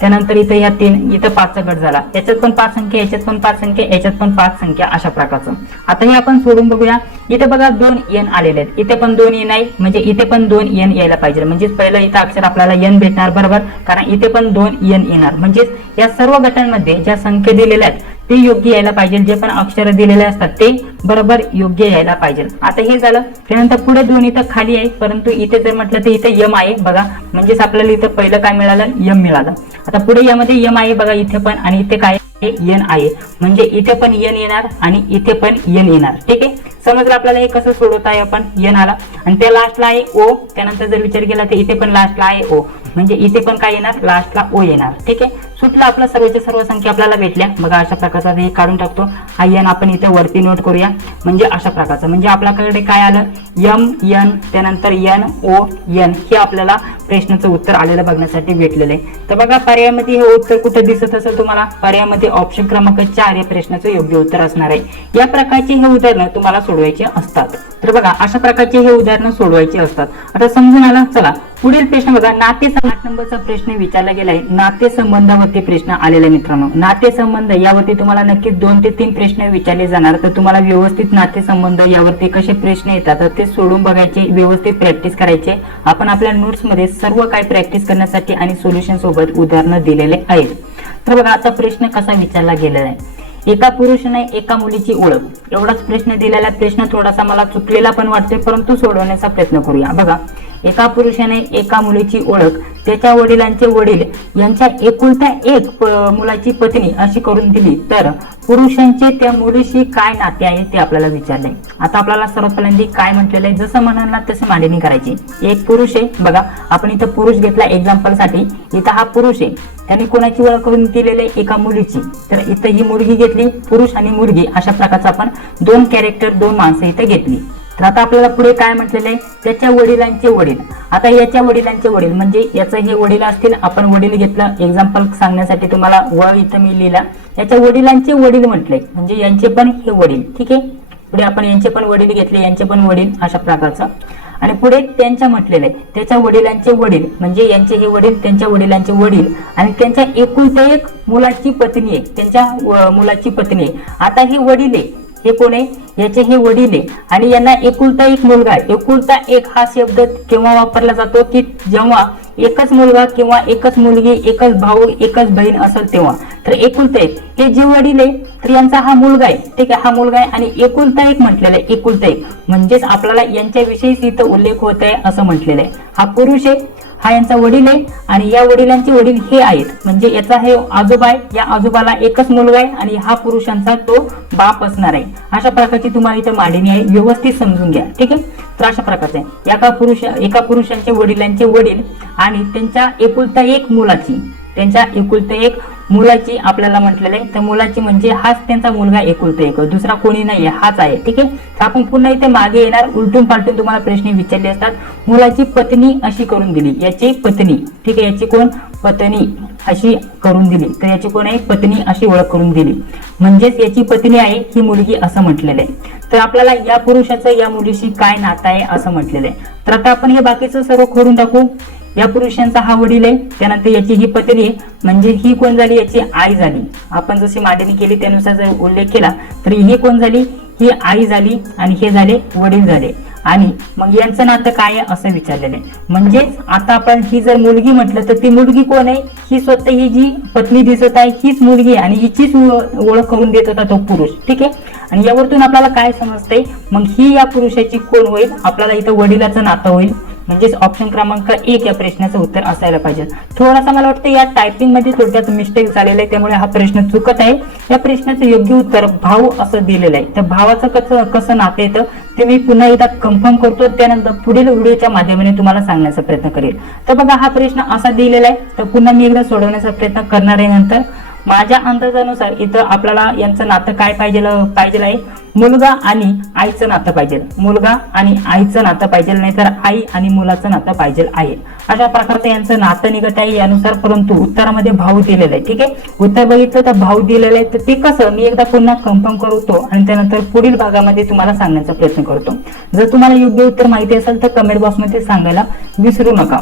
त्यानंतर इथे या 3, इथं 5 चा गट झाला. याच्यात पण 5 संख्या, याच्यात पण 5 संख्या, याच्यात पण 5 संख्या, अशा प्रकारचं. आता हे आपण सोडून बघूया. इथे बघा 2 एन आलेले आहेत, इथे पण 2 एन आहे, म्हणजे इथे पण 2 एन यायला पाहिजे. म्हणजे पहिलं इथं अक्षर आपल्याला एन भेटणार, बरोबर, कारण इथे पण 2 एन येणार. म्हणजेच या सर्व गटांमध्ये ज्या संख्या दिलेल्या आहेत ते योग्य यायला पाहिजे, जे पण अक्षर दिलेले असतात ते बरोबर योग्य यायला पाहिजे. आता हे झालं. त्यानंतर पुढे दोन इथं खाली आहे, परंतु इथे जर म्हटलं तर इथे यम आहे बघा, म्हणजेच आपल्याला इथं पहिलं काय मिळालं, यम मिळालं. आता पुढे यामध्ये यम आहे बघा इथे पण, आणि इथे काय यन आहे, म्हणजे इथे पण यन येणार आणि इथे पण यन येणार. ठीक आहे, समजलं आपल्याला हे कसं सोडवत आहे आपण. यन आला आणि त्या लास्टला आहे ओ, त्यानंतर जर विचार केला तर इथे पण लास्टला आहे ओ, म्हणजे इथे पण काय येणार, लास्टला ओ येणार. ठीक आहे, सुटलं आपलं. सर्वच्या सर्व संख्या आपल्याला भेटल्या बघा. अशा प्रकारचा हे काढून टाकतो. हा यन आपण इथे वरती नोट करूया, म्हणजे अशा प्रकारचं, म्हणजे आपल्याकडे काय आलं, यम यन त्यानंतर यन ओ यन, हे आपल्याला प्रश्नाचं उत्तर आलेलं बघण्यासाठी भेटलेलं आहे. तर बघा पर्यायामध्ये हे उत्तर कुठे दिसत असेल तुम्हाला, पर्यायामध्ये ऑप्शन क्रमांक 4 या प्रश्नाचं योग्य उत्तर असणार आहे. या प्रकारचे हे उदाहरणं तुम्हाला सोडवायचे असतात. तर बघा अशा प्रकारचे हे उदाहरणं सोडवायचे असतात. आता समजून आला. चला पुढील प्रश्न बघा. नातेसंबंध 8 नंबरचा प्रश्न विचारला गेलाय. नातेसंबंधावरती प्रश्न आलेला मित्रांनो. नातेसंबंध यावरती तुम्हाला नक्कीच 2 ते 3 प्रश्न विचारले जाणार. तर तुम्हाला व्यवस्थित नातेसंबंध यावरती कसे प्रश्न येतात ते सोडून बघायचे, व्यवस्थित प्रॅक्टिस करायचे. आपण आपल्या नोट्स मध्ये सर्व काही प्रॅक्टिस करण्यासाठी आणि सोल्युशन सोबत उदाहरणं दिलेले आहेत. तर बघा आता प्रश्न कसा विचारला गेलेला आहे. एका पुरुषाने एका मुलीची ओळख, एवढाच प्रश्न दिलेला. प्रश्न थोडासा मला चुकलेला पण वाटतोय, परंतु सोडवण्याचा प्रयत्न करूया. बघा, एका पुरुषाने एका मुलीची ओळख त्याच्या वडिलांचे वडील यांच्या एकुलता एक मुलाची पत्नी अशी करून दिली, तर पुरुषांचे त्या मुलीशी काय नाते आहे ते आपल्याला विचारले. आता आपल्याला सर्वात पहिल्यांदा काय म्हटलेलं आहे, जसं म्हणाला तसं मांडणी करायची. एक पुरुष आहे बघा, आपण इथं पुरुष घेतला एक्झाम्पल साठी. इथं हा पुरुष आहे, त्याने कोणाची ओळख करून दिलेली आहे, एका मुलीची. तर इथं ही मुलगी घेतली, पुरुष आणि मुलगी अशा प्रकारचा आपण 2 कॅरेक्टर 2 माणसं इथं घेतली. तर आता आपल्याला पुढे काय म्हटलेलं आहे, त्याच्या वडिलांचे वडील. आता याच्या वडिलांचे वडील म्हणजे याचं हे वडील असतील, आपण वडील घेतलं एक्झाम्पल सांगण्यासाठी तुम्हाला व इथं मी लिहिला. याच्या वडिलांचे वडील म्हटले म्हणजे यांचे पण हे वडील. ठीक आहे, पुढे आपण यांचे पण वडील घेतले, यांचे पण वडील अशा प्रकारचं. आणि पुढे त्यांच्या म्हटलेले आहे, त्याच्या वडिलांचे वडील म्हणजे यांचे हे वडील, त्यांच्या वडिलांचे वडील आणि त्यांच्या एकुलता एक मुलाची पत्नी आहे, त्यांच्या मुलाची पत्नी आहे. आता ही वडील आहे, हे कोण आहे, याचे हे वडील आहे आणि यांना एकुलता एक मुलगा आहे. एकुलता एक हा शब्द केव्हा वापरला जातो, की जेव्हा एकच मुलगा किंवा एकच मुलगी, एकच भाऊ एकच बहीण असेल तेव्हा. तर एकुलता एक हे जे वडील आहे, तर यांचा हा मुलगा आहे. ठीक आहे, हा मुलगा आहे आणि एकुलता एक म्हटलेला आहे. एकुलता एक म्हणजेच आपल्याला यांच्याविषयीच इथं उल्लेख होत आहे असं म्हटलेलं आहे. हा पुरुष आहे, हा यांचा वडील आहे आणि या वडिलांचे वडील हे आहेत, म्हणजे याचा हे आजोबा आहे. या आजोबाला एकच मुलगा आहे आणि हा पुरुषांचा तो बाप असणार आहे. अशा प्रकारची तुम्हाला इथं मांडणी आहे, व्यवस्थित समजून घ्या. ठीक आहे, तर अशा प्रकारचे एका पुरुषांचे वडिलांचे वडील आणि त्यांच्या एकुलता एक मुलाची, त्यांच्या एकुलता एक मुलाची आपल्याला म्हटलेलं आहे. तर मुलाची म्हणजे हाच त्यांचा मुलगा एकुलता एक, दुसरा कोणी नाही, हाच आहे. ठीक आहे, तर आपण पुन्हा इथे मागे येणार, उलटून पालटून तुम्हाला प्रश्न विचारले असतात. मुलाची पत्नी अशी करून दिली, याची पत्नी. ठीक आहे, याची कोण, पत्नी अशी करून दिली. तर याची कोण आहे, पत्नी अशी ओळख करून दिली, म्हणजेच याची पत्नी आहे ही मुलगी असं म्हटलेलं आहे. तर आपल्याला या पुरुषाचं या मुलीशी काय नातं आहे असं म्हटलेलं आहे. तर आता आपण हे बाकीचं सर्व खोडून टाकू. या पुरुषांचा हा वडील आहे, त्यानंतर याची ही पत्नी आहे, म्हणजे ही कोण झाली, याची आई झाली. आपण जशी मांडणी केली त्यानुसार जर उल्लेख केला तर ही कोण झाली, ही आई झाली आणि हे झाले वडील झाले. आणि मग यांचं नातं काय आहे असं विचारलेलं आहे. म्हणजेच आता आपण ही जर मुलगी म्हटलं तर ती मुलगी कोण आहे, ही स्वतः ही जी पत्नी दिसत आहे हीच मुलगी आहे आणि हिचीच ओळख करून देत होता तो पुरुष. ठीक आहे, आणि यावरतून आपल्याला काय समजतंय, मग ही या पुरुषाची कोण होईल, आपल्याला इथं वडिलाचं नातं होईल. म्हणजेच ऑप्शन क्रमांक 1 या प्रश्नाचं उत्तर असायला पाहिजे. थोडासा मला वाटतं या टायपिंग मध्ये थोडक्यात मिस्टेक झालेला आहे, त्यामुळे हा प्रश्न चुकत आहे. या प्रश्नाचं योग्य उत्तर भाऊ असं दिलेलं आहे. तर भावाचं कसं नातं येतं ते मी पुन्हा एकदा कन्फर्म करतो, त्यानंतर पुढील व्हिडिओच्या माध्यमाने तुम्हाला सांगण्याचा प्रयत्न करेल. तर बघा हा प्रश्न असा दिलेला आहे, तर पुन्हा मी एकदा सोडवण्याचा प्रयत्न करणार आहे. नंतर माझ्या अंदाजानुसार इथं आपल्याला यांचं नातं काय पाहिजे आहे, मुलगा आणि आईचं नातं पाहिजे, मुलगा आणि आईचं नातं पाहिजे, नाहीतर आई आणि मुलाचं नातं पाहिजे आहे. अशा प्रकारचं यांचं नातं निघत आहे यानुसार, परंतु उत्तरामध्ये भाऊ दिलेलं आहे. ठीक आहे, उत्तर बघितलं तर भाऊ दिलेलं आहे. तर ते कसं मी एकदा पुन्हा कन्फर्म करतो आणि त्यानंतर पुढील भागामध्ये तुम्हाला सांगण्याचा प्रयत्न करतो. जर तुम्हाला योग्य उत्तर माहिती असेल तर कमेंट बॉक्समध्ये सांगायला विसरू नका.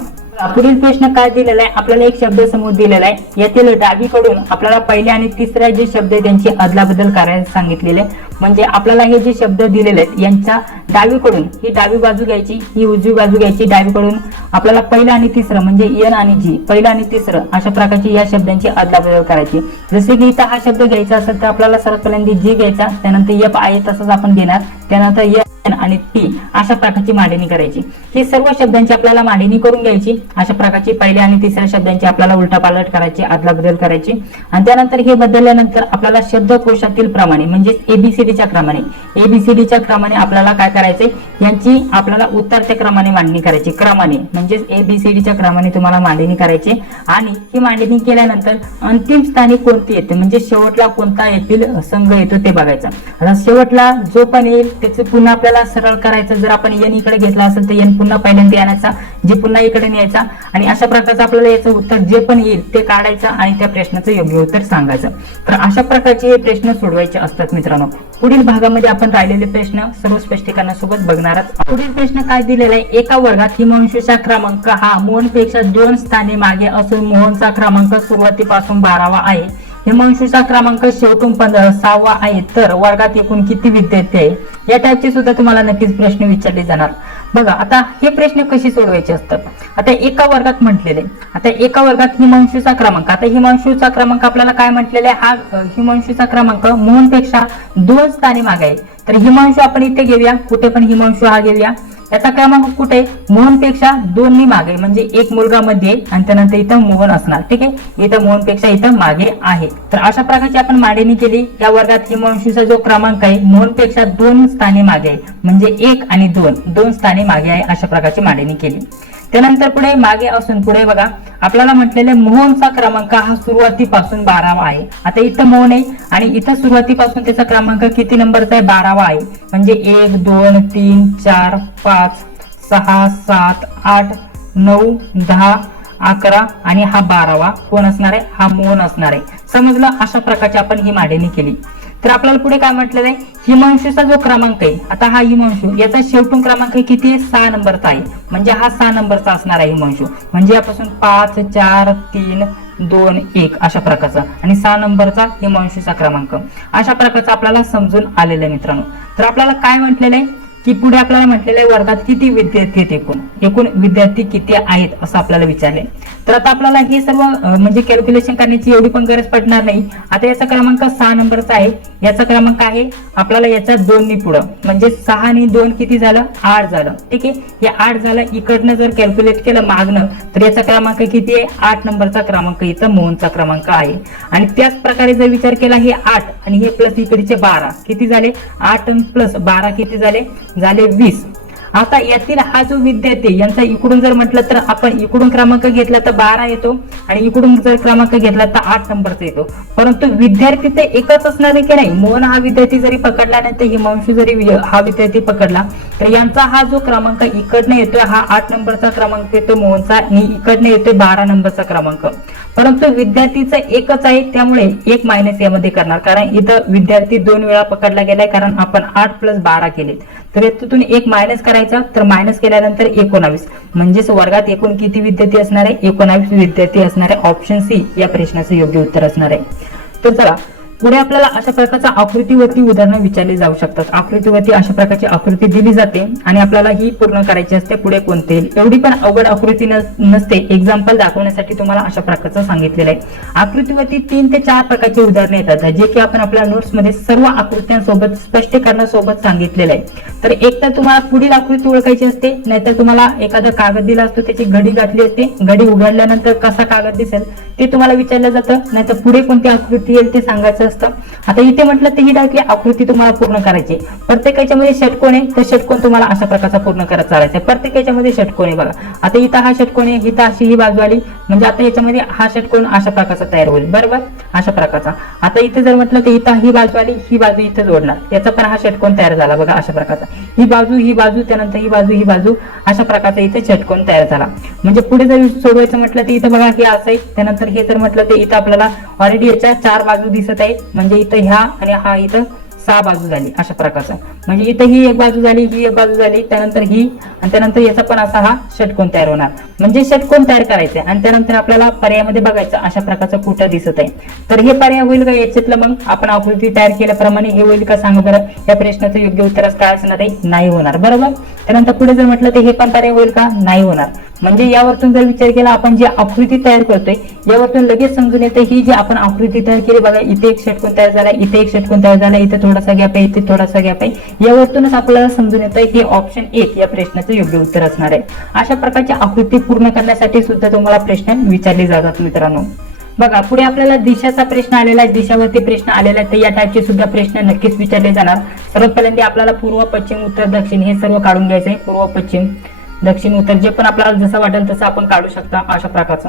पुढील प्रश्न काय दिलेला आहे, आपल्याला एक शब्द समूह दिलेला आहे. यातील डावीकडून आपल्याला पहिल्या आणि तिसऱ्या जे शब्द आहे त्यांची अदलाबदल करायला सांगितलेले आहे. म्हणजे आपल्याला हे जे शब्द दिलेले आहेत यांच्या डावीकडून ही डावी बाजू घ्यायची, ही उजवी बाजू घ्यायची, डावीकडून आपल्याला पहिलं आणि तिसरं म्हणजे एन आणि जी, पहिलं आणि तिसरं अशा प्रकारची या शब्दांची अदलाबदल करायची। जसे की इथं हा शब्द घ्यायचा असेल तर आपल्याला सर्वात पहिल्यांदा जी घ्यायचा, त्यानंतर एफ आहे तसंच आपण घेणार, त्यानंतर एन आणि टी अशा प्रकारची मांडणी करायची। ही सर्व शब्दांची आपल्याला मांडणी करून घ्यायची। अशा प्रकारची पहिल्या आणि तिसऱ्या शब्दांची आपल्याला उलटापालट करायची, अदलाबदल करायची आणि त्यानंतर हे बदलल्यानंतर आपल्याला शब्दकोशातील प्रमाणे म्हणजे एबीसीडीच्या क्रमाने आपल्याला काय करायचंय, यांची आपल्याला उतरत्या क्रमाने मांडणी करायची, क्रमाने म्हणजे एबीसीडीच्या क्रमाने तुम्हाला मांडणी करायची। आणि ही मांडणी केल्यानंतर अंतिम स्थानी कोणती येते म्हणजे शेवटला कोणता येथील संघ येतो ते बघायचं। आता शेवटला जो पण येईल त्याचे पुन्हा आपल्याला सरळ करायचं। जर आपण एन इकडे घेतला असेल तर एन पुन्हा पहिल्यांदा आणायचा, जे पुन्हा इकडे न्यायचा आणि अशा प्रकारचं आपल्याला याचं उत्तर जे पण येईल ते काढायचं आणि त्या प्रश्नाचं योग्य उत्तर सांगायचं। तर अशा प्रकारचे हे प्रश्न सोडवायचे असतात मित्रांनो। पुढील भागामध्ये आपण राहिलेले प्रश्न सर्व स्पष्टीकरणासोबत बघणार आहोत। पुढील प्रश्न काय दिलेला आहे, एका वर्गात हिमांशूचा क्रमांक हा मोहनपेक्षा 2 स्थाने मागे असून मोहनचा क्रमांक सुरुवातीपासून 12वा आहे, हिमांशूचा क्रमांक शेवटून 6वा आहे, तर वर्गात एकूण किती विद्यार्थी आहे? या टाइपचे सुद्धा तुम्हाला नक्कीच प्रश्न विचारले जाणार। बघा आता हे प्रश्न कसे सोडवायचे असतात। आता एका वर्गात म्हटलेले, आता एका वर्गात हिमांशूचा क्रमांक, आता हिमांशूचा क्रमांक आपल्याला काय म्हटलेले आहे, हा हिमांशूचा क्रमांक मोहनपेक्षा 2 स्थाने मागे आहे। तर हिमांशू आपण इथे घेऊया, कुठे पण हिमांशू हा घेऊया, याचा क्रमांक कुठे मोहनपेक्षा 2 मागे म्हणजे एक मुलगा मध्ये आणि त्यानंतर इथं मोहन असणार, ठीक आहे, इथं मोहनपेक्षा इथं मागे आहे। तर अशा प्रकारची आपण मांडणी केली। या वर्गात हिमांशूचा जो क्रमांक आहे मोहनपेक्षा 2 स्थाने मागे आहे म्हणजे 1 आणि 2 स्थाने मागे आहे, अशा प्रकारची मांडणी केली। त्यानंतर पुढे मागे असून पुढे बघा आपल्याला म्हटलेले मोहनचा क्रमांक हा सुरुवातीपासून 12वा आहे। आता इथं मोहन आहे आणि इथं सुरुवातीपासून त्याचा क्रमांक किती नंबरचा आहे, 12वा आहे म्हणजे 1 2 3 4 5 6 7 8 9 10 11 आणि हा 12वा कोण असणार आहे, हा मोहन असणार आहे। समजलं? अशा प्रकारची आपण ही मांडणी केली। तर आपल्याला पुढे काय म्हटलेलं आहे, हिमांशूचा जो क्रमांक आहे, आता हा हिमांशू याचा शेवटून क्रमांक किती आहे, 6 नंबरचा आहे म्हणजे हा 6 नंबरचा असणार आहे हिमांशू, म्हणजे यापासून 5 4 3 2 1 अशा प्रकारचा आणि 6 नंबरचा हिमांशूचा क्रमांक अशा प्रकारचा आपल्याला समजून आलेलं आहे मित्रांनो। तर आपल्याला काय म्हटलेलं आहे की पुढे आपल्याला म्हटलेलं आहे वर्गात किती विद्यार्थी आहेत, एकूण विद्यार्थी किती आहेत असं आपल्याला विचारले। तर आता आपल्याला हे सर्व म्हणजे कॅल्क्युलेशन करण्याची एवढी पण गरज पडणार नाही। आता याचा क्रमांक 6 नंबरचा आहे, याचा क्रमांक आहे आपल्याला याचा 2 नी पुढं म्हणजे 6 आणि 2 किती झालं, 8 झालं, ठीक आहे। हे 8 झालं, इकडनं जर कॅल्क्युलेट केलं मागणं तर याचा क्रमांक किती आहे, 8 नंबरचा क्रमांक इथं मोहनचा क्रमांक आहे। आणि त्याच प्रकारे जर विचार केला हे 8 आणि हे प्लस इकडचे 12 किती झाले, 8 प्लस 12 किती झाले 20। आता यातील हा जो विद्यार्थी यांचा इकडून जर म्हटलं तर आपण इकडून क्रमांक घेतला तर 12 येतो आणि इकडून जर क्रमांक घेतला तर 8 नंबरचा येतो, परंतु विद्यार्थी ते एकच असणार आहे की नाही। मोहन हा विद्यार्थी जरी पकडला नाही तर हिमांशू जरी हा विद्यार्थी पकडला तर यांचा हा जो क्रमांक इकडनं येतोय हा 8 नंबरचा क्रमांक येतो मोहनचा आणि इकडनं येतोय 12 नंबरचा क्रमांक, परंतु विद्यार्थीचं एकच आहे त्यामुळे 1 मायनस यामध्ये करणार, कारण इथं विद्यार्थी 2 वेळा पकडला गेलाय कारण आपण 8 प्लस 12 केले। तर यातून 1 मायनस करायचा, तर मायनस केल्यानंतर 19 म्हणजेच वर्गात एकूण किती विद्यार्थी असणार आहे, 19 विद्यार्थी असणार आहे। ऑप्शन सी या प्रश्नाचं योग्य उत्तर असणार आहे। तर चला पुढे आपल्याला अशा प्रकारच्या आकृतीवरती उदाहरणं विचारली जाऊ शकतात। आकृतीवरती अशा प्रकारची आकृती दिली जाते आणि आपल्याला ही पूर्ण करायची असते। पुढे कोणते एवढी पण अवघड आकृती नसते, एक्झाम्पल दाखवण्यासाठी तुम्हाला अशा प्रकारचं सांगितलेलं आहे। आकृतीवरती 3 ते 4 प्रकारचे उदाहरणे येतात जे की आपण आपल्या नोट्स मध्ये सर्व आकृत्यांसोबत स्पष्टीकरणासोबत सांगितलेलं आहे। तर एक तर तुम्हाला पुढील आकृती ओळखायची असते, नाहीतर तुम्हाला एखादा कागद दिला असतो त्याची घडी घातली असते, घडी उघडल्यानंतर कसा कागद दिसेल ते तुम्हाला विचारलं जातं, नाहीतर पुढे कोणती आकृती येईल ते सांगायचं असतं। आता इथे म्हटलं तर ही टाकली आकृती तुम्हाला पूर्ण करायची, प्रत्येकाच्या मध्ये षटकोन आहे तर षटकोन तुम्हाला अशा प्रकारचा पूर्ण करत चालायचा, प्रत्येकाच्या मध्ये षटकोन आहे बघा। आता इथं हा षटकोन आहे, इथं अशी ही बाजू आली म्हणजे आता याच्यामध्ये हा षटकोन अशा प्रकारचा तयार होईल, बरोबर अशा प्रकारचा। आता इथे जर म्हटलं तर इथं ही बाजू आली, ही बाजू इथं जोडणार, याचा पण हा षटकोन तयार झाला बघा अशा प्रकारचा, ही बाजू त्यानंतर ही बाजू अशा प्रकारचा इथे षटकोन तयार झाला। म्हणजे पुढे जर सोडवायचं म्हटलं तर इथं बघा हे असं आहे, त्यानंतर हे जर म्हटलं तर इथं आपल्याला ऑलरेडी याच्या 4 बाजू दिसत आहेत म्हणजे इथं ह्या आणि हा इथं 6 बाजू झाली अशा प्रकारचं. म्हणजे इथं ही एक बाजू झाली, ही एक बाजू झाली, त्यानंतर ही, आणि त्यानंतर याचा पण असा हा षटकोन तयार होणार. म्हणजे षटकोन तयार करायचे आणि त्यानंतर आपल्याला पर्यायामध्ये बघायचं अशा प्रकारचं कुठं दिसत आहे. तर हे पर्याय होईल का याच्यातलं? मग आपण आकृती तयार केल्याप्रमाणे हे होईल का सांगा बरं. या प्रश्नाचं योग्य उत्तर काय असणार आहे? नाही होणार. बरोबर. त्यानंतर पुढे जर म्हटलं तर हे पण पर्याय होईल का? नाही होणार. म्हणजे यावरतून जर विचार केला आपण जी आकृती तयार करतोय यावरतून लगेच समजून येते ही जी आपण आकृती तयार केली बघा, इथे एक षटकोन तयार झाला, इथे एक षटकोन तयार झाला, इथे थोडासा गॅप आहे, इथे थोडासा गॅप आहे. यावरतूनच आपल्याला समजून येतं की ऑप्शन 1 या प्रश्नाचं योग्य उत्तर असणार आहे. अशा प्रकारची आकृती पूर्ण करण्यासाठी सुद्धा तुम्हाला प्रश्न विचारले जातात मित्रांनो. बघा पुढे आपल्याला दिशाचा प्रश्न आलेला आहे, दिशावरती प्रश्न आलेला आहे. तर या टाईपचे सुद्धा प्रश्न नक्कीच विचारले जाणार. सर्वात पहिल्यांदा आपल्याला पूर्व, पश्चिम, उत्तर, दक्षिण हे सर्व काढून घ्यायचं आहे. पूर्व, पश्चिम, दक्षिण, उत्तर जे पण आपल्याला जसं वाटेल तसं आपण काढू शकता अशा प्रकारचं.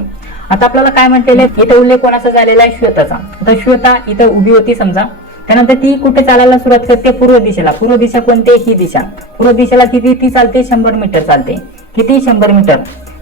आता आपल्याला काय म्हटलेलं आहे, इथं उल्लेख कोणाचा झालेला आहे? श्वेताचा. आता श्वेता इथं उभी होती समजा, त्यानंतर ती कुठे चालायला सुरुवात करते? पूर्व दिशेला. पूर्व दिशा कोणती? ही दिशा. पूर्व दिशेला किती ती चालते? 100 मीटर चालते. किती? 100 मीटर.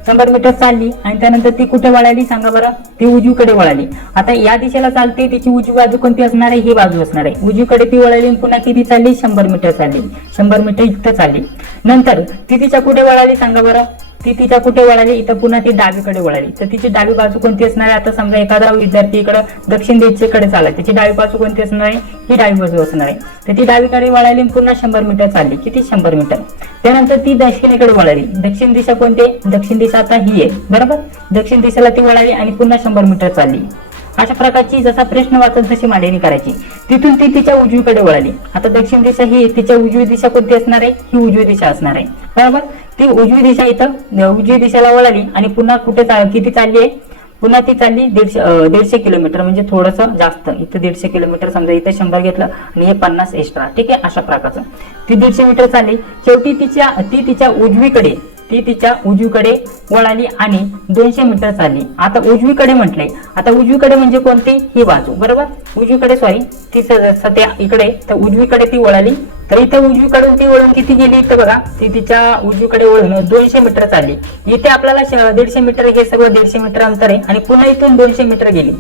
100 मीटर चालली आणि त्यानंतर ती कुठे वळाली सांगा बरं? ती उजवीकडे वळाली. आता या दिशेला चालते, तिची उजवी बाजू कोणती असणार आहे? ही बाजू असणार आहे. उजवीकडे ती वळाली आणि पुन्हा किती चालली? 100 मीटर चालली. 100 मीटर इथं चालली. नंतर ती तिच्या कुठे वळाली सांगा बरं? ती तिच्या कुठे वळाली? इथं पुन्हा ती डावीकडे वळाली. तर तिची डावी बाजू कोणती असणार आहे? आता समजा एखादा विद्यार्थी इकडे दक्षिण दिशेकडे चालला, तिची डावी बाजू कोणती असणार आहे? ही डावी बाजू असणार आहे. तर ती डावीकडे वळाली आणि पुन्हा 100 मीटर चालली. किती? 100 मीटर. त्यानंतर ती दक्षिणेकडे वळाली. दक्षिण दिशा कोणती? दक्षिण दिशा आता ही आहे. बरोबर. दक्षिण दिशेला ती वळाली आणि पुन्हा 100 मीटर चालली. अशा प्रकारची जसा प्रश्न वाचल तशी मांडणी करायची. तिथून ती तिच्या उजवीकडे वळाली. आता दक्षिण दिशा ही, तिच्या उजवी दिशा कोणती असणार आहे? ही उजवी दिशा असणार आहे. बरोबर. ती उजवी दिशा इथं उजवी दिशेला वळाली आणि पुन्हा कुठे किती चालली आहे? पुन्हा ती चालली 150 किलोमीटर, म्हणजे थोडंसं जास्त. इथं 150 किलोमीटर समजा, इथं 100 घेतलं आणि हे 50 एक्स्ट्रा. ठीक आहे. अशा प्रकारचं ती 150 मीटर चालली. शेवटी ती तिच्या उजवीकडे वळाली आणि 200 मीटर चालली. आता उजवीकडे म्हटले, आता उजवीकडे म्हणजे कोणती? ही बाजू. बरोबर. उजवीकडे ती सध्या इकडे, तर उजवीकडे ती वळाली. तर इथं उजवीकडून ती वळून किती गेली? तर बघा ती तिच्या उजवीकडे वळून 200 मीटर चालली. इथे आपल्याला 150 मीटर, हे सगळं 150 मीटर अंतर आहे आणि पुन्हा इथून 200 मीटर गेली.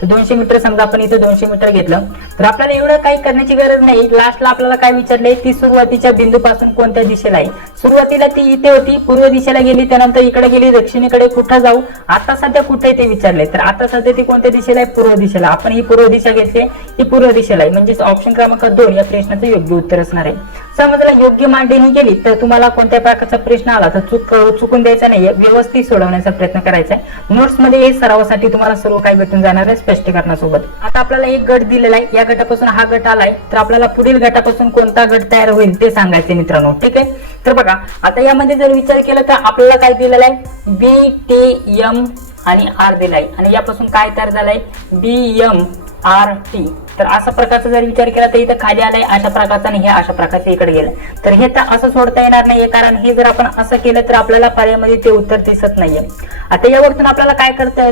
तर 200 मीटर समजा आपण इथे 200 मीटर घेतलं तर आपल्याला एवढं काही करण्याची गरज नाही. लास्टला आपल्याला काय विचारलंय? ती सुरुवातीच्या बिंदूपासून कोणत्या दिशेला आहे? सुरुवातीला ती इथे होती, पूर्व दिशेला गेली, त्यानंतर इकडे गेली, दक्षिणेकडे कुठं जाऊ, आता सध्या कुठे ते विचारले. तर आता सध्या ती कोणत्या दिशेला आहे? पूर्व दिशेला. आपण ही पूर्व दिशा घेतली, ही पूर्व दिशेला आहे. म्हणजे ऑप्शन क्रमांक 2 या प्रश्नाचं योग्य उत्तर असणार आहे. समजला? योग्य मांडणी केली तर तुम्हाला कोणत्या प्रकारचा प्रश्न आला तर चुकून द्यायचा नाही, व्यवस्थित सोडवण्याचा प्रयत्न करायचा आहे. नोट्स मध्ये हे सरावासाठी तुम्हाला सर्व काही भेटून जाणार आहे स्पष्टीकरणासोबत. आता आपल्याला एक गट दिलेला आहे, या गटापासून हा गट आलाय, तर आपल्याला पुढील गटापासून कोणता गट तयार होईल ते सांगायचे मित्रांनो. ठीक आहे. तर बघा आता यामध्ये जर विचार केला तर आपल्याला काय दिलेलं आहे? बी, टी, एम आणि आर दिलाय आणि यापासून काय तयार झालाय? बी, एम, आर, टी. तर अशा प्रकारचा जर विचार केला तर इथं खाली आलाय अशा प्रकारचा आणि हे अशा प्रकारचे इकडे गेलं. तर हे तर असं सोडता येणार नाहीये, कारण हे जर आपण असं केलं तर आपल्याला पर्यायामध्ये ते उत्तर दिसत नाहीये. आता यावरून आपल्याला काय करता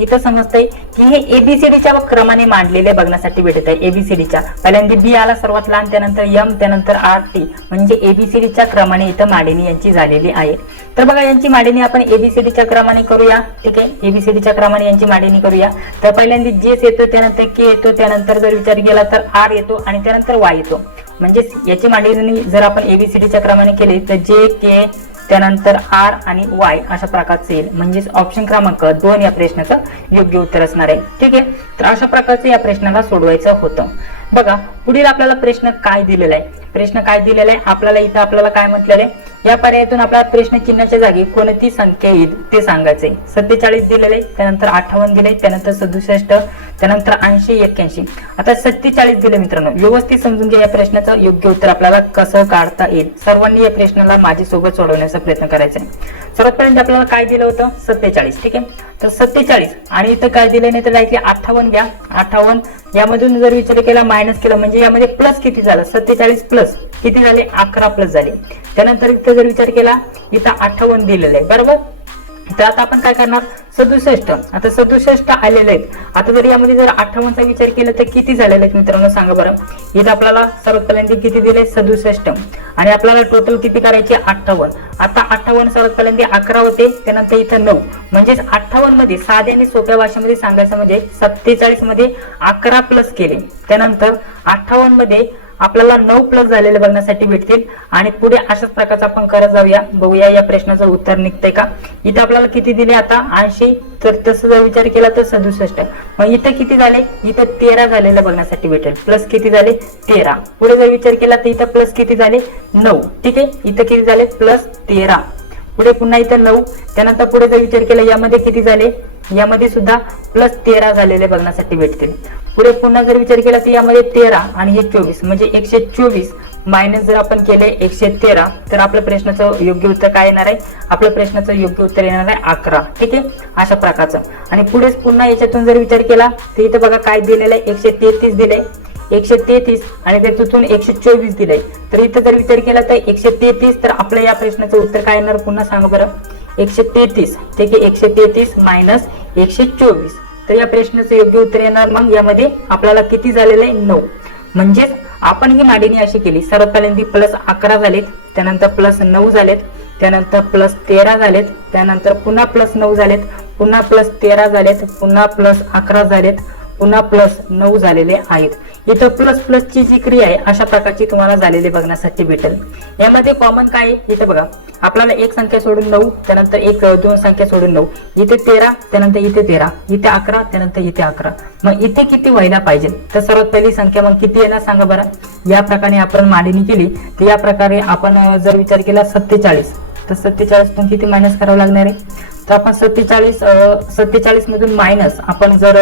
इथं समजतंय की हे एबीसीडीच्या क्रमाने मांडलेले बघण्यासाठी भेटत आहे. एबीसीडीच्या पहिल्यांदा बी आला सर्वात लहान, त्यानंतर एम, त्यानंतर आर, टी, म्हणजे एबीसीडीच्या क्रमाने इथं मांडणी यांची झालेली आहे. तर बघा यांची मांडणी आपण एबीसीडीच्या क्रमाने करूया. ठीक आहे. एबीसीडीच्या क्रमाने यांची मांडणी करूया. तर पहिल्यांदा जेस येतो, त्यानंतर के येतो, त्यानंतर जर विचार केला तर आर येतो आणि त्यानंतर वाय येतो. म्हणजे याची मांडणी जर आपण एबीसीडीच्या क्रमाने केली तर जे, के, त्यानंतर आर आणि वाय अशा प्रकारचे येईल. म्हणजे ऑप्शन क्रमांक 2 या प्रश्नाचं योग्य उत्तर असणार आहे. ठीक आहे. तर अशा प्रकारचं या प्रश्नाला सोडवायचं होतं. बघा पुढील आपल्याला प्रश्न काय दिलेला आहे? प्रश्न काय दिलेला आहे आपल्याला? इथं आपल्याला काय म्हटलेलं आहे? या पर्यायातून आपल्याला प्रश्न चिन्हाच्या जागी कोणती संख्या येईल ते सांगायचे. 47 दिलेले, त्यानंतर 58 दिले, त्यानंतर 67, त्यानंतर 80, 81. आता 47 दिले मित्रांनो. व्यवस्थित समजून घ्या या प्रश्नाचं योग्य उत्तर आपल्याला कसं काढता येईल. सर्वांनी या प्रश्नाला माझ्यासोबत सोडवण्याचा प्रयत्न करायचा आहे. सर्वात पहिल्यांदा आपल्याला काय दिलं होतं? 47. ठीक आहे. तर 47 आणि इथं काय दिलं नाही तर डायरेक्टली 58 घ्या. 58 यामधून जर विचार केला मायनस केला म्हणजे यामध्ये प्लस किती झालं? 47 प्लस किती झाले? 11 प्लस झाले. त्यानंतर इथं जर विचार केला इथं 58 दिलेलं आहे. बरोबर. तर आता आपण काय करणार? 67. आता 67 आलेले आहेत. आता जर यामध्ये जर 58चा विचार केला तर किती झालेले आहेत मित्रांनो सांगा बरं. इथं आपल्याला सर्वात पहिल्यांदा किती दिले? 67 आणि आपल्याला टोटल किती करायचे? 58. आता 58 सर्वात पहिल्यांदा 11 होते, त्यानंतर इथं 9, म्हणजेच 58 मध्ये साध्या आणि सोप्या भाषेमध्ये सांगायचं म्हणजे 47 मध्ये 11 प्लस केले, त्यानंतर 58 मध्ये आपल्याला 9 प्लस झालेले बघण्यासाठी भेटतील. आणि पुढे अशाच प्रकारचा आपण करत जाऊया, बघूया या प्रश्नाचं उत्तर निघतंय का. इथे आपल्याला किती दिले आता 80, तर तसं जर विचार केला तर 67. मग इथे किती झाले, इथे 13 झालेलं बघण्यासाठी भेटेल. प्लस किती झाले 13. पुढे जर विचार केला तर इथं प्लस किती झाले 9. ठीक आहे, इथं किती झाले प्लस 13. पुढे पुन्हा इथं 9. त्यानंतर पुढे जर विचार केला यामध्ये किती झाले, यामध्ये सुद्धा प्लस 13 झालेले बघण्यासाठी भेटतील. पुढे पुन्हा जर विचार केला तर यामध्ये 13 आणि हे 24 म्हणजे 124 मायनस जर आपण केले 113, तर आपल्या प्रश्नाचं योग्य उत्तर काय येणार आहे, आपल्या प्रश्नाचं योग्य उत्तर येणार आहे 11. ठीक आहे, अशा प्रकारचं. आणि पुढेच पुन्हा याच्यातून जर विचार केला तर इथं बघा काय दिलेलं आहे, 133 दिले, 133 आणि त्यातून 124 दिले. तर इथं जर विचार केला तर 133, तर आपल्या या प्रश्नाचं उत्तर काय येणार पुन्हा सांगा बरं, 133. ठीक आहे, 133 मायनस 124, तर या प्रश्नाचं योग्य उत्तर येणार. मग यामध्ये आपल्याला किती झालेलं आहे 9. म्हणजेच आपण ही मांडणी अशी केली, सर्वात पहिल्यांदा प्लस 11 झालेत, त्यानंतर प्लस 9 झालेत, त्यानंतर प्लस 13 झालेत, त्यानंतर पुन्हा प्लस 9 झालेत, पुन्हा प्लस 13 झालेत, पुन्हा प्लस 11 झालेत, पुन्हा प्लस 9 झालेले आहेत. इथं प्लस प्लस ची जी क्रिया आहे अशा प्रकारची तुम्हाला झालेली बघण्यासाठी भेटेल. यामध्ये कॉमन काय आहे, इथे बघा आपल्याला एक संख्या सोडून 9, त्यानंतर एक 2 संख्या सोडून 9, इथे 13, त्यानंतर इथे 13, इथे 11, त्यानंतर इथे 11. मग इथे किती व्हायला पाहिजे, तर सर्वात पहिली संख्या मग किती येणार सांगा बरं. या प्रकारे आपण मांडणी केली तर या प्रकारे आपण जर विचार केला 47, तर 47 तून किती मायनस करावं लागणार आहे, तर आपण 47 मधून मायनस आपण जर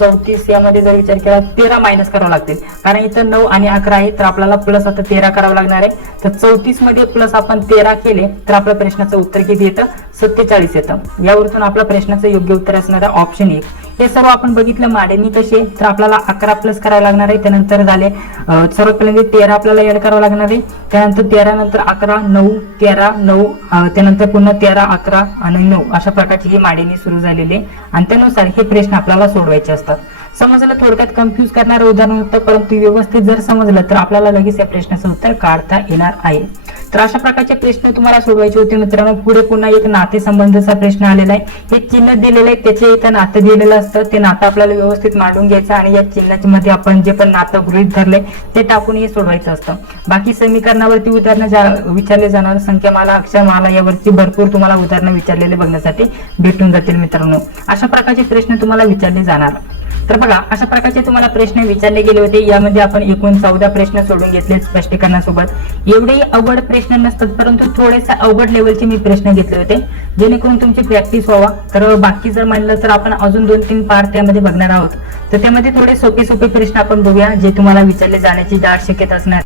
34 यामध्ये जर विचार केला 13 मायनस करावं लागतील, कारण इथं 9 आणि 11 आहे, तर आपल्याला प्लस आता 13 करावं लागणार आहे. तर 34 मध्ये प्लस आपण 13 केले तर आपल्या प्रश्नाचं उत्तर किती येतं 47 येतं. यावरून आपल्या प्रश्नाचं योग्य उत्तर असणार आहे ऑप्शन 1. हे सर्व आपण बघितलं मांडणी कशी, तर आपल्याला 11 प्लस करावं लागणार आहे, त्यानंतर झाले सर्वात पहिल्यांदा 13 आपल्याला ऍड करावं लागणार आहे, त्यानंतर 13 नंतर 11, 9, 13, 9, त्यानंतर पुन्हा 13, 11 आणि 9 अशा प्रकारची ही मांडणी सुरू झालेली आहे. आणि त्यानुसार हे प्रश्न आपल्याला सोडवायचे असतात. समजलं, थोडक्यात कन्फ्युज करणारं उदाहरण होतं, परंतु व्यवस्थित जर समजलं तर आपल्याला लगेच या प्रश्नाचं उत्तर काढता येणार आहे. तर अशा प्रकारचे प्रश्न तुम्हाला सोडवायचे होते मित्रांनो. पुढे पुन्हा एक नातेसंबंधचा प्रश्न आलेला आहे. हे चिन्ह दिलेलं आहे, त्याचे इथं नातं दिलेलं असतं, ते नातं आपल्याला व्यवस्थित मांडून घ्यायचं आणि या चिन्हाच्या मध्ये आपण जे पण नातं गृहीत धरले ते टाकून हे सोडवायचं असतं. बाकी समीकरणावरती उदाहरणं विचारले जाणार, संख्यामाला, अक्षरमाला यावरती भरपूर तुम्हाला उदाहरणं विचारलेले बघण्यासाठी भेटून जातील मित्रांनो. अशा प्रकारचे प्रश्न तुम्हाला विचारले जाणार. तर बघा अशा प्रकारचे तुम्हाला प्रश्न विचारले गेले होते. यामध्ये आपण एकूण 14 प्रश्न सोडून घेतले स्पष्टीकरणासोबत. एवढे अवघड प्रश्न नसतात, परंतु थोडेसे अवघड लेवलचे मी प्रश्न घेतले होते जेणेकरून तुमची प्रॅक्टिस व्हावा. तर बाकी जर म्हणलं तर आपण अजून 2-3 पार्ट त्यामध्ये बघणार आहोत. तर त्यामध्ये थोडे सोपे सोपे प्रश्न आपण बघूया जे तुम्हाला विचारले जाण्याची दाट शक्यता असणार.